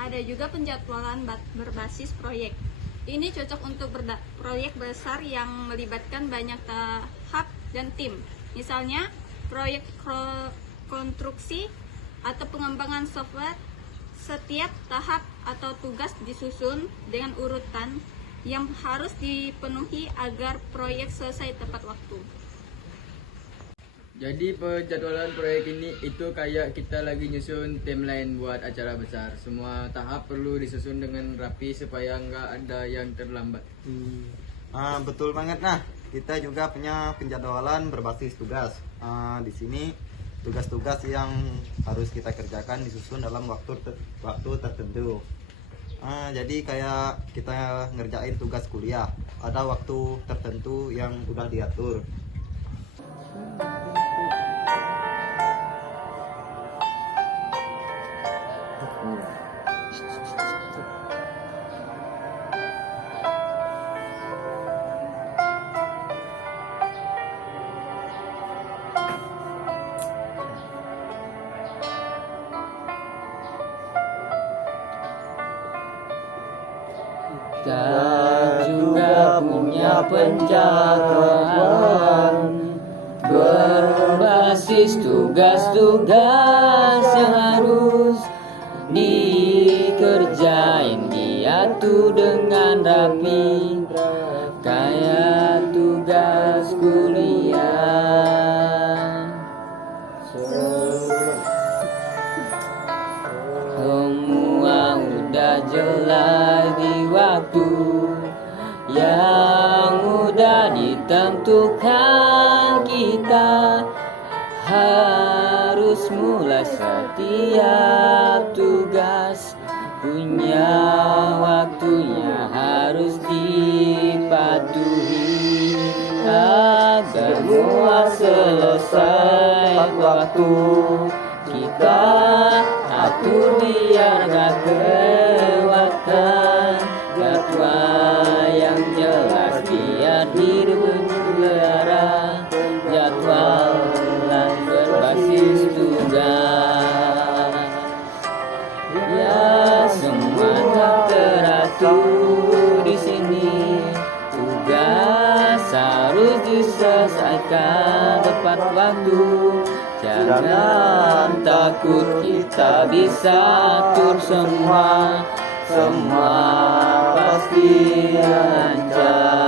ada juga penjadwalan berbasis proyek. Ini cocok untuk proyek besar yang melibatkan banyak tahap dan tim. Misalnya, proyek konstruksi atau pengembangan software. Setiap tahap atau tugas disusun dengan urutan yang harus dipenuhi agar proyek selesai tepat waktu. Jadi penjadwalan proyek ini itu kayak kita lagi nyusun timeline buat acara besar. Semua tahap perlu disusun dengan rapi supaya nggak ada yang terlambat. Betul banget. Nah, kita juga punya penjadwalan berbasis tugas. Di sini tugas-tugas yang harus kita kerjakan disusun dalam waktu tertentu. Jadi kayak kita ngerjain tugas kuliah, ada waktu tertentu yang udah diatur. Kita juga punya penjadwalan berbasis tugas-tugas yang harus dikerjain, diatur dengan rapi kayak tugas kuliah. Semua udah jelas di waktu yang udah ditentukan. Kita harus mulai setiap tugas, punya waktunya harus dipatuhi agar semua selesai waktu. Kita atur biar gak kelewatan jadwal yang jelas, biar hidup berjalan. Jadwalan berbasis tugas, ya semuanya teratur di sini. Tugas harus diselesaikan tepat waktu. Jangan takut, kita bisa atur semua pasti lancar.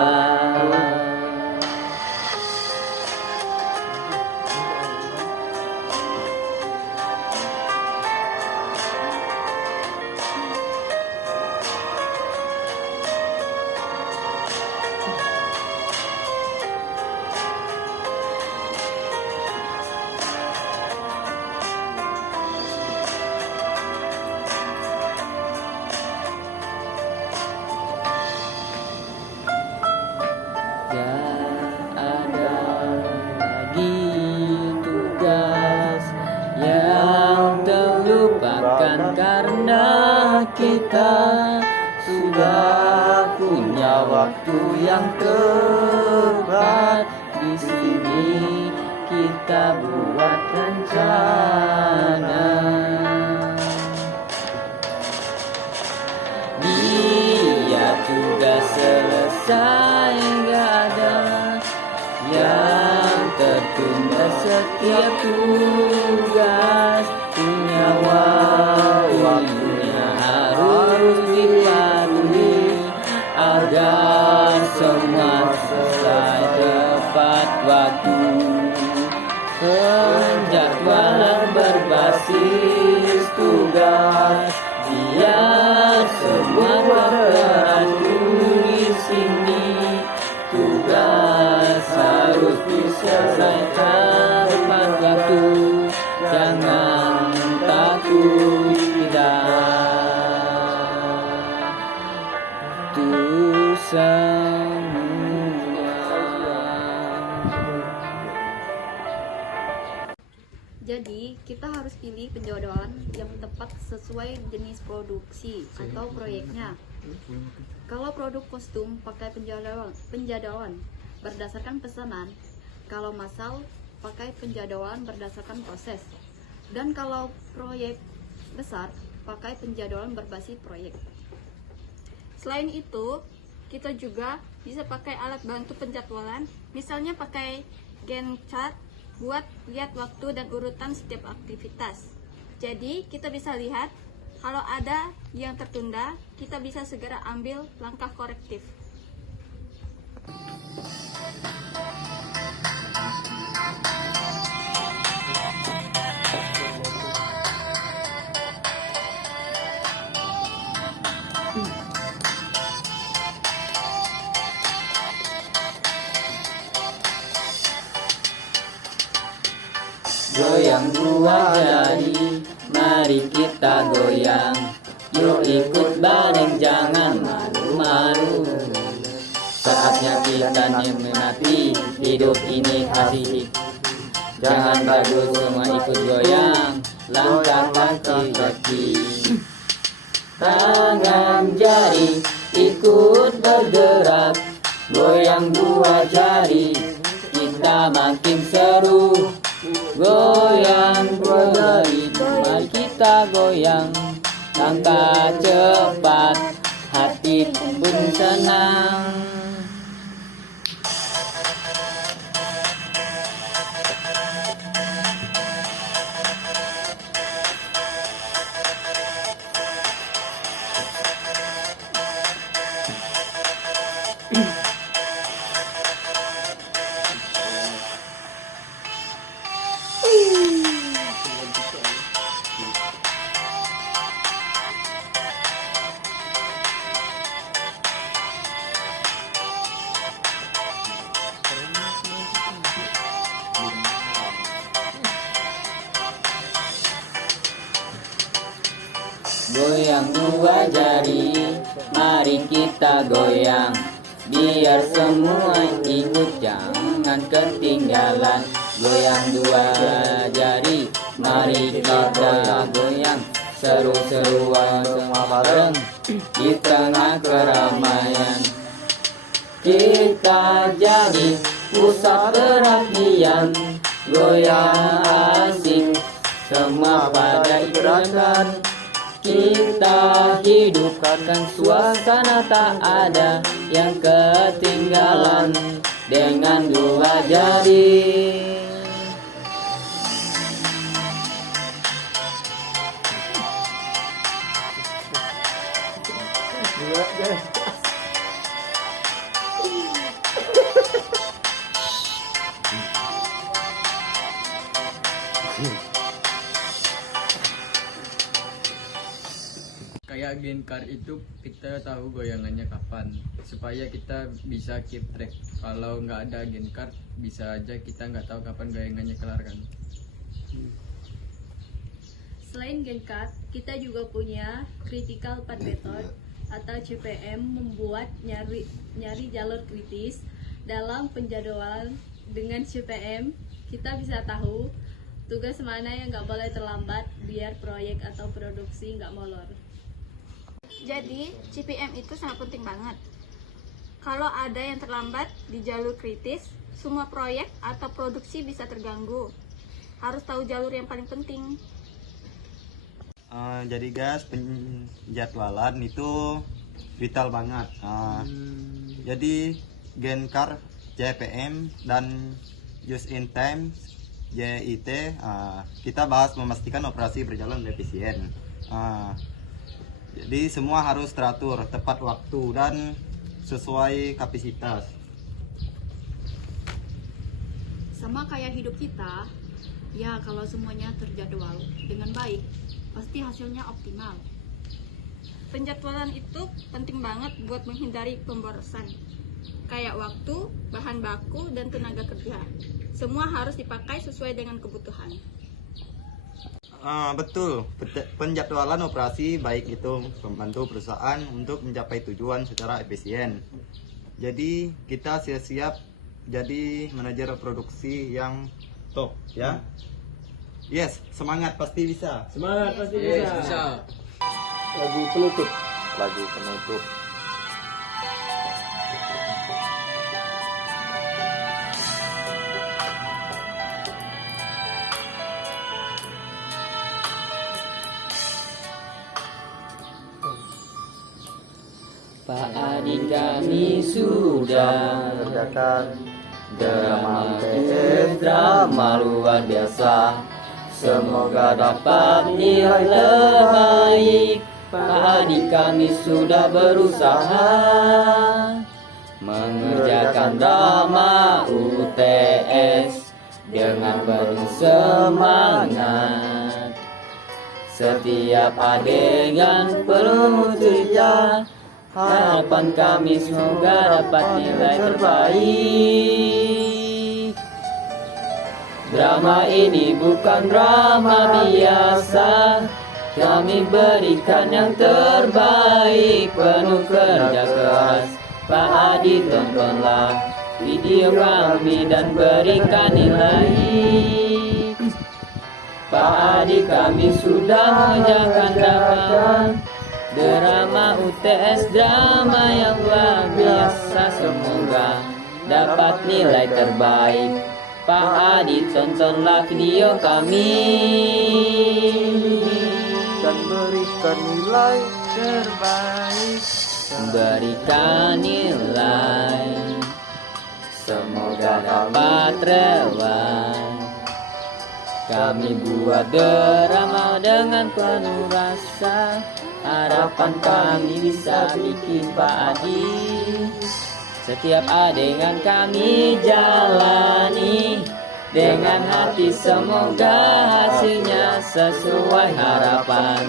Ada lagi tugas yang terlupakan karena kita sudah punya waktu yang tepat. Di sini kita buat rencana. Dia tugas selesai, gak ada yang tertunda. Setiap tugas punya waktunya harus dipatuhi agar semua selesai tepat waktu. Penjadwalan berbasis tugas, biar semua teratur di sini. Tugas harus diselesaikan tepat waktu. Jangan takut, tidak. Tuh sesuai jenis produksi atau proyeknya. Kalau produk kostum pakai penjadwalan berdasarkan pesanan. Kalau massal pakai penjadwalan berdasarkan proses. Dan kalau proyek besar pakai penjadwalan berbasis proyek. Selain itu, kita juga bisa pakai alat bantu penjadwalan, misalnya pakai Gantt chart buat lihat waktu dan urutan setiap aktivitas. Jadi, kita bisa lihat kalau ada yang tertunda, kita bisa segera ambil langkah korektif. Goyang dua jari, mari kita goyang. Yuk ikut bareng, jangan malu-malu. Saatnya kita menikmati hidup ini asik. Jangan ragu, semua ikut goyang. Langkah kaki, tangan jari ikut bergerak. Goyang dua jari, kita makin seru. Goyang dua jari, mari kita goyang. Langkah cepat, hati pun senang. Goyang dua jari, mari kita goyang. Biar semua ikut, jangan ketinggalan. Goyang dua jari, mari kita goyang. Seru-seruan semua bareng di tengah keramaian. Kita jadi pusat perhatian. Goyang asik, semua pada ikutan. Kita hidupkan suasana, tak ada yang ketinggalan dengan dua jari. Kayak Gantt chart itu kita tahu goyangannya kapan supaya kita bisa keep track. Kalau nggak ada Gantt chart bisa aja kita nggak tahu kapan goyangannya kelar kan. Selain Gantt chart, kita juga punya critical path method atau CPM, membuat nyari jalur kritis dalam penjadwalan. Dengan CPM kita bisa tahu tugas mana yang nggak boleh terlambat biar proyek atau produksi nggak molor. Jadi, CPM itu sangat penting banget. Kalau ada yang terlambat di jalur kritis, semua proyek atau produksi bisa terganggu. Harus tahu jalur yang paling penting. Jadi guys, penjadwalan itu vital banget. Jadi Gantt chart, CPM, dan Just in Time, JIT, kita bahas memastikan operasi berjalan efisien. Jadi semua harus teratur, tepat waktu, dan sesuai kapasitas. Sama kayak hidup kita, ya kalau semuanya terjadwal dengan baik, pasti hasilnya optimal. Penjadwalan itu penting banget buat menghindari pemborosan. Kayak waktu, bahan baku, dan tenaga kerja. Semua harus dipakai sesuai dengan kebutuhan. Betul, penjadwalan operasi baik itu membantu perusahaan untuk mencapai tujuan secara efisien. Jadi kita siap-siap jadi manajer produksi yang top ya. Yes, semangat pasti bisa. Semangat pasti Yes, bisa. bisa. Lagu penutup. Lagu penutup. Pak Adi, kami sudah Mengerjakan drama PS, drama luar biasa. Semoga dapat nilai terbaik. Pak Adi, kami sudah berusaha mengerjakan drama UTS dengan penuh semangat. Setiap adegan penuh cerita, harapan kami semoga dapat nilai terbaik. Drama ini bukan drama biasa, kami berikan yang terbaik, penuh kerja keras. Pak Adi, tontonlah video kami dan berikan nilai. Pak Adi, kami sudah mengerjakan drama UTS, drama yang luar biasa. Semoga dapat nilai terbaik. Pak Adi, tontonlah video kami dan berikan nilai terbaik. Berikan nilai, semoga dapat reward. Kami buat drama dengan penuh rasa, harapan kami bisa bikin Pak Adi. Setiap adegan kami jalani dengan hati, semoga hasilnya sesuai harapan.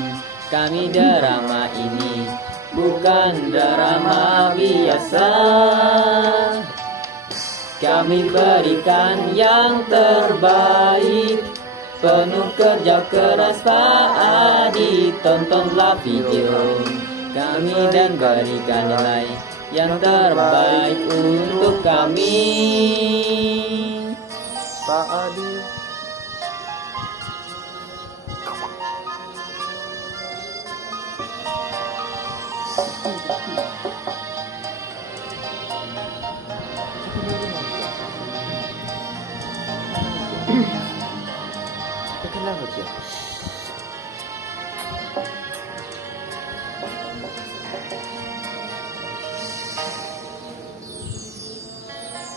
Kami drama ini bukan drama biasa, kami berikan yang terbaik, penuh kerja keras. Pak Adi, tontonlah video kami dan berikan nilai yang terbaik untuk kami. Pak Adi.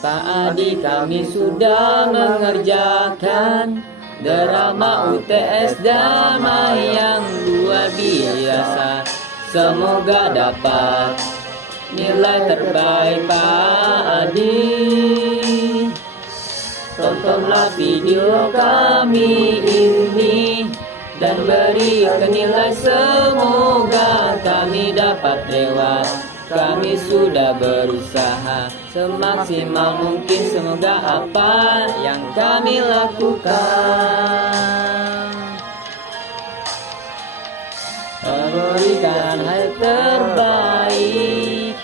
Pak Adi, kami sudah mengerjakan drama UTS, drama yang luar biasa. Semoga dapat nilai terbaik. Pak Adi, tontonlah video kami ini dan berikan nilai, semoga kami dapat lewat. Kami sudah berusaha semaksimal mungkin, semoga apa yang kami lakukan memberikan hal terbaik.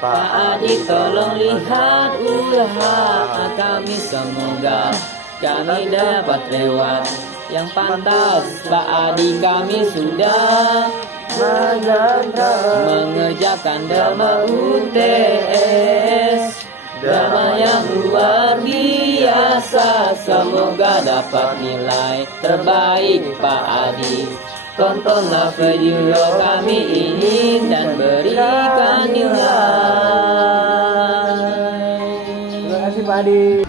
Pak Adi, tolong lihat usaha kami, semoga kami dapat lewat yang pantas. Pak Adi, kami sudah mengerjakan drama UTS, drama yang luar biasa. Semoga dapat nilai terbaik. Pak Adi, tontonlah video kami ini dan berikan nilai. Terima kasih Pak Adi.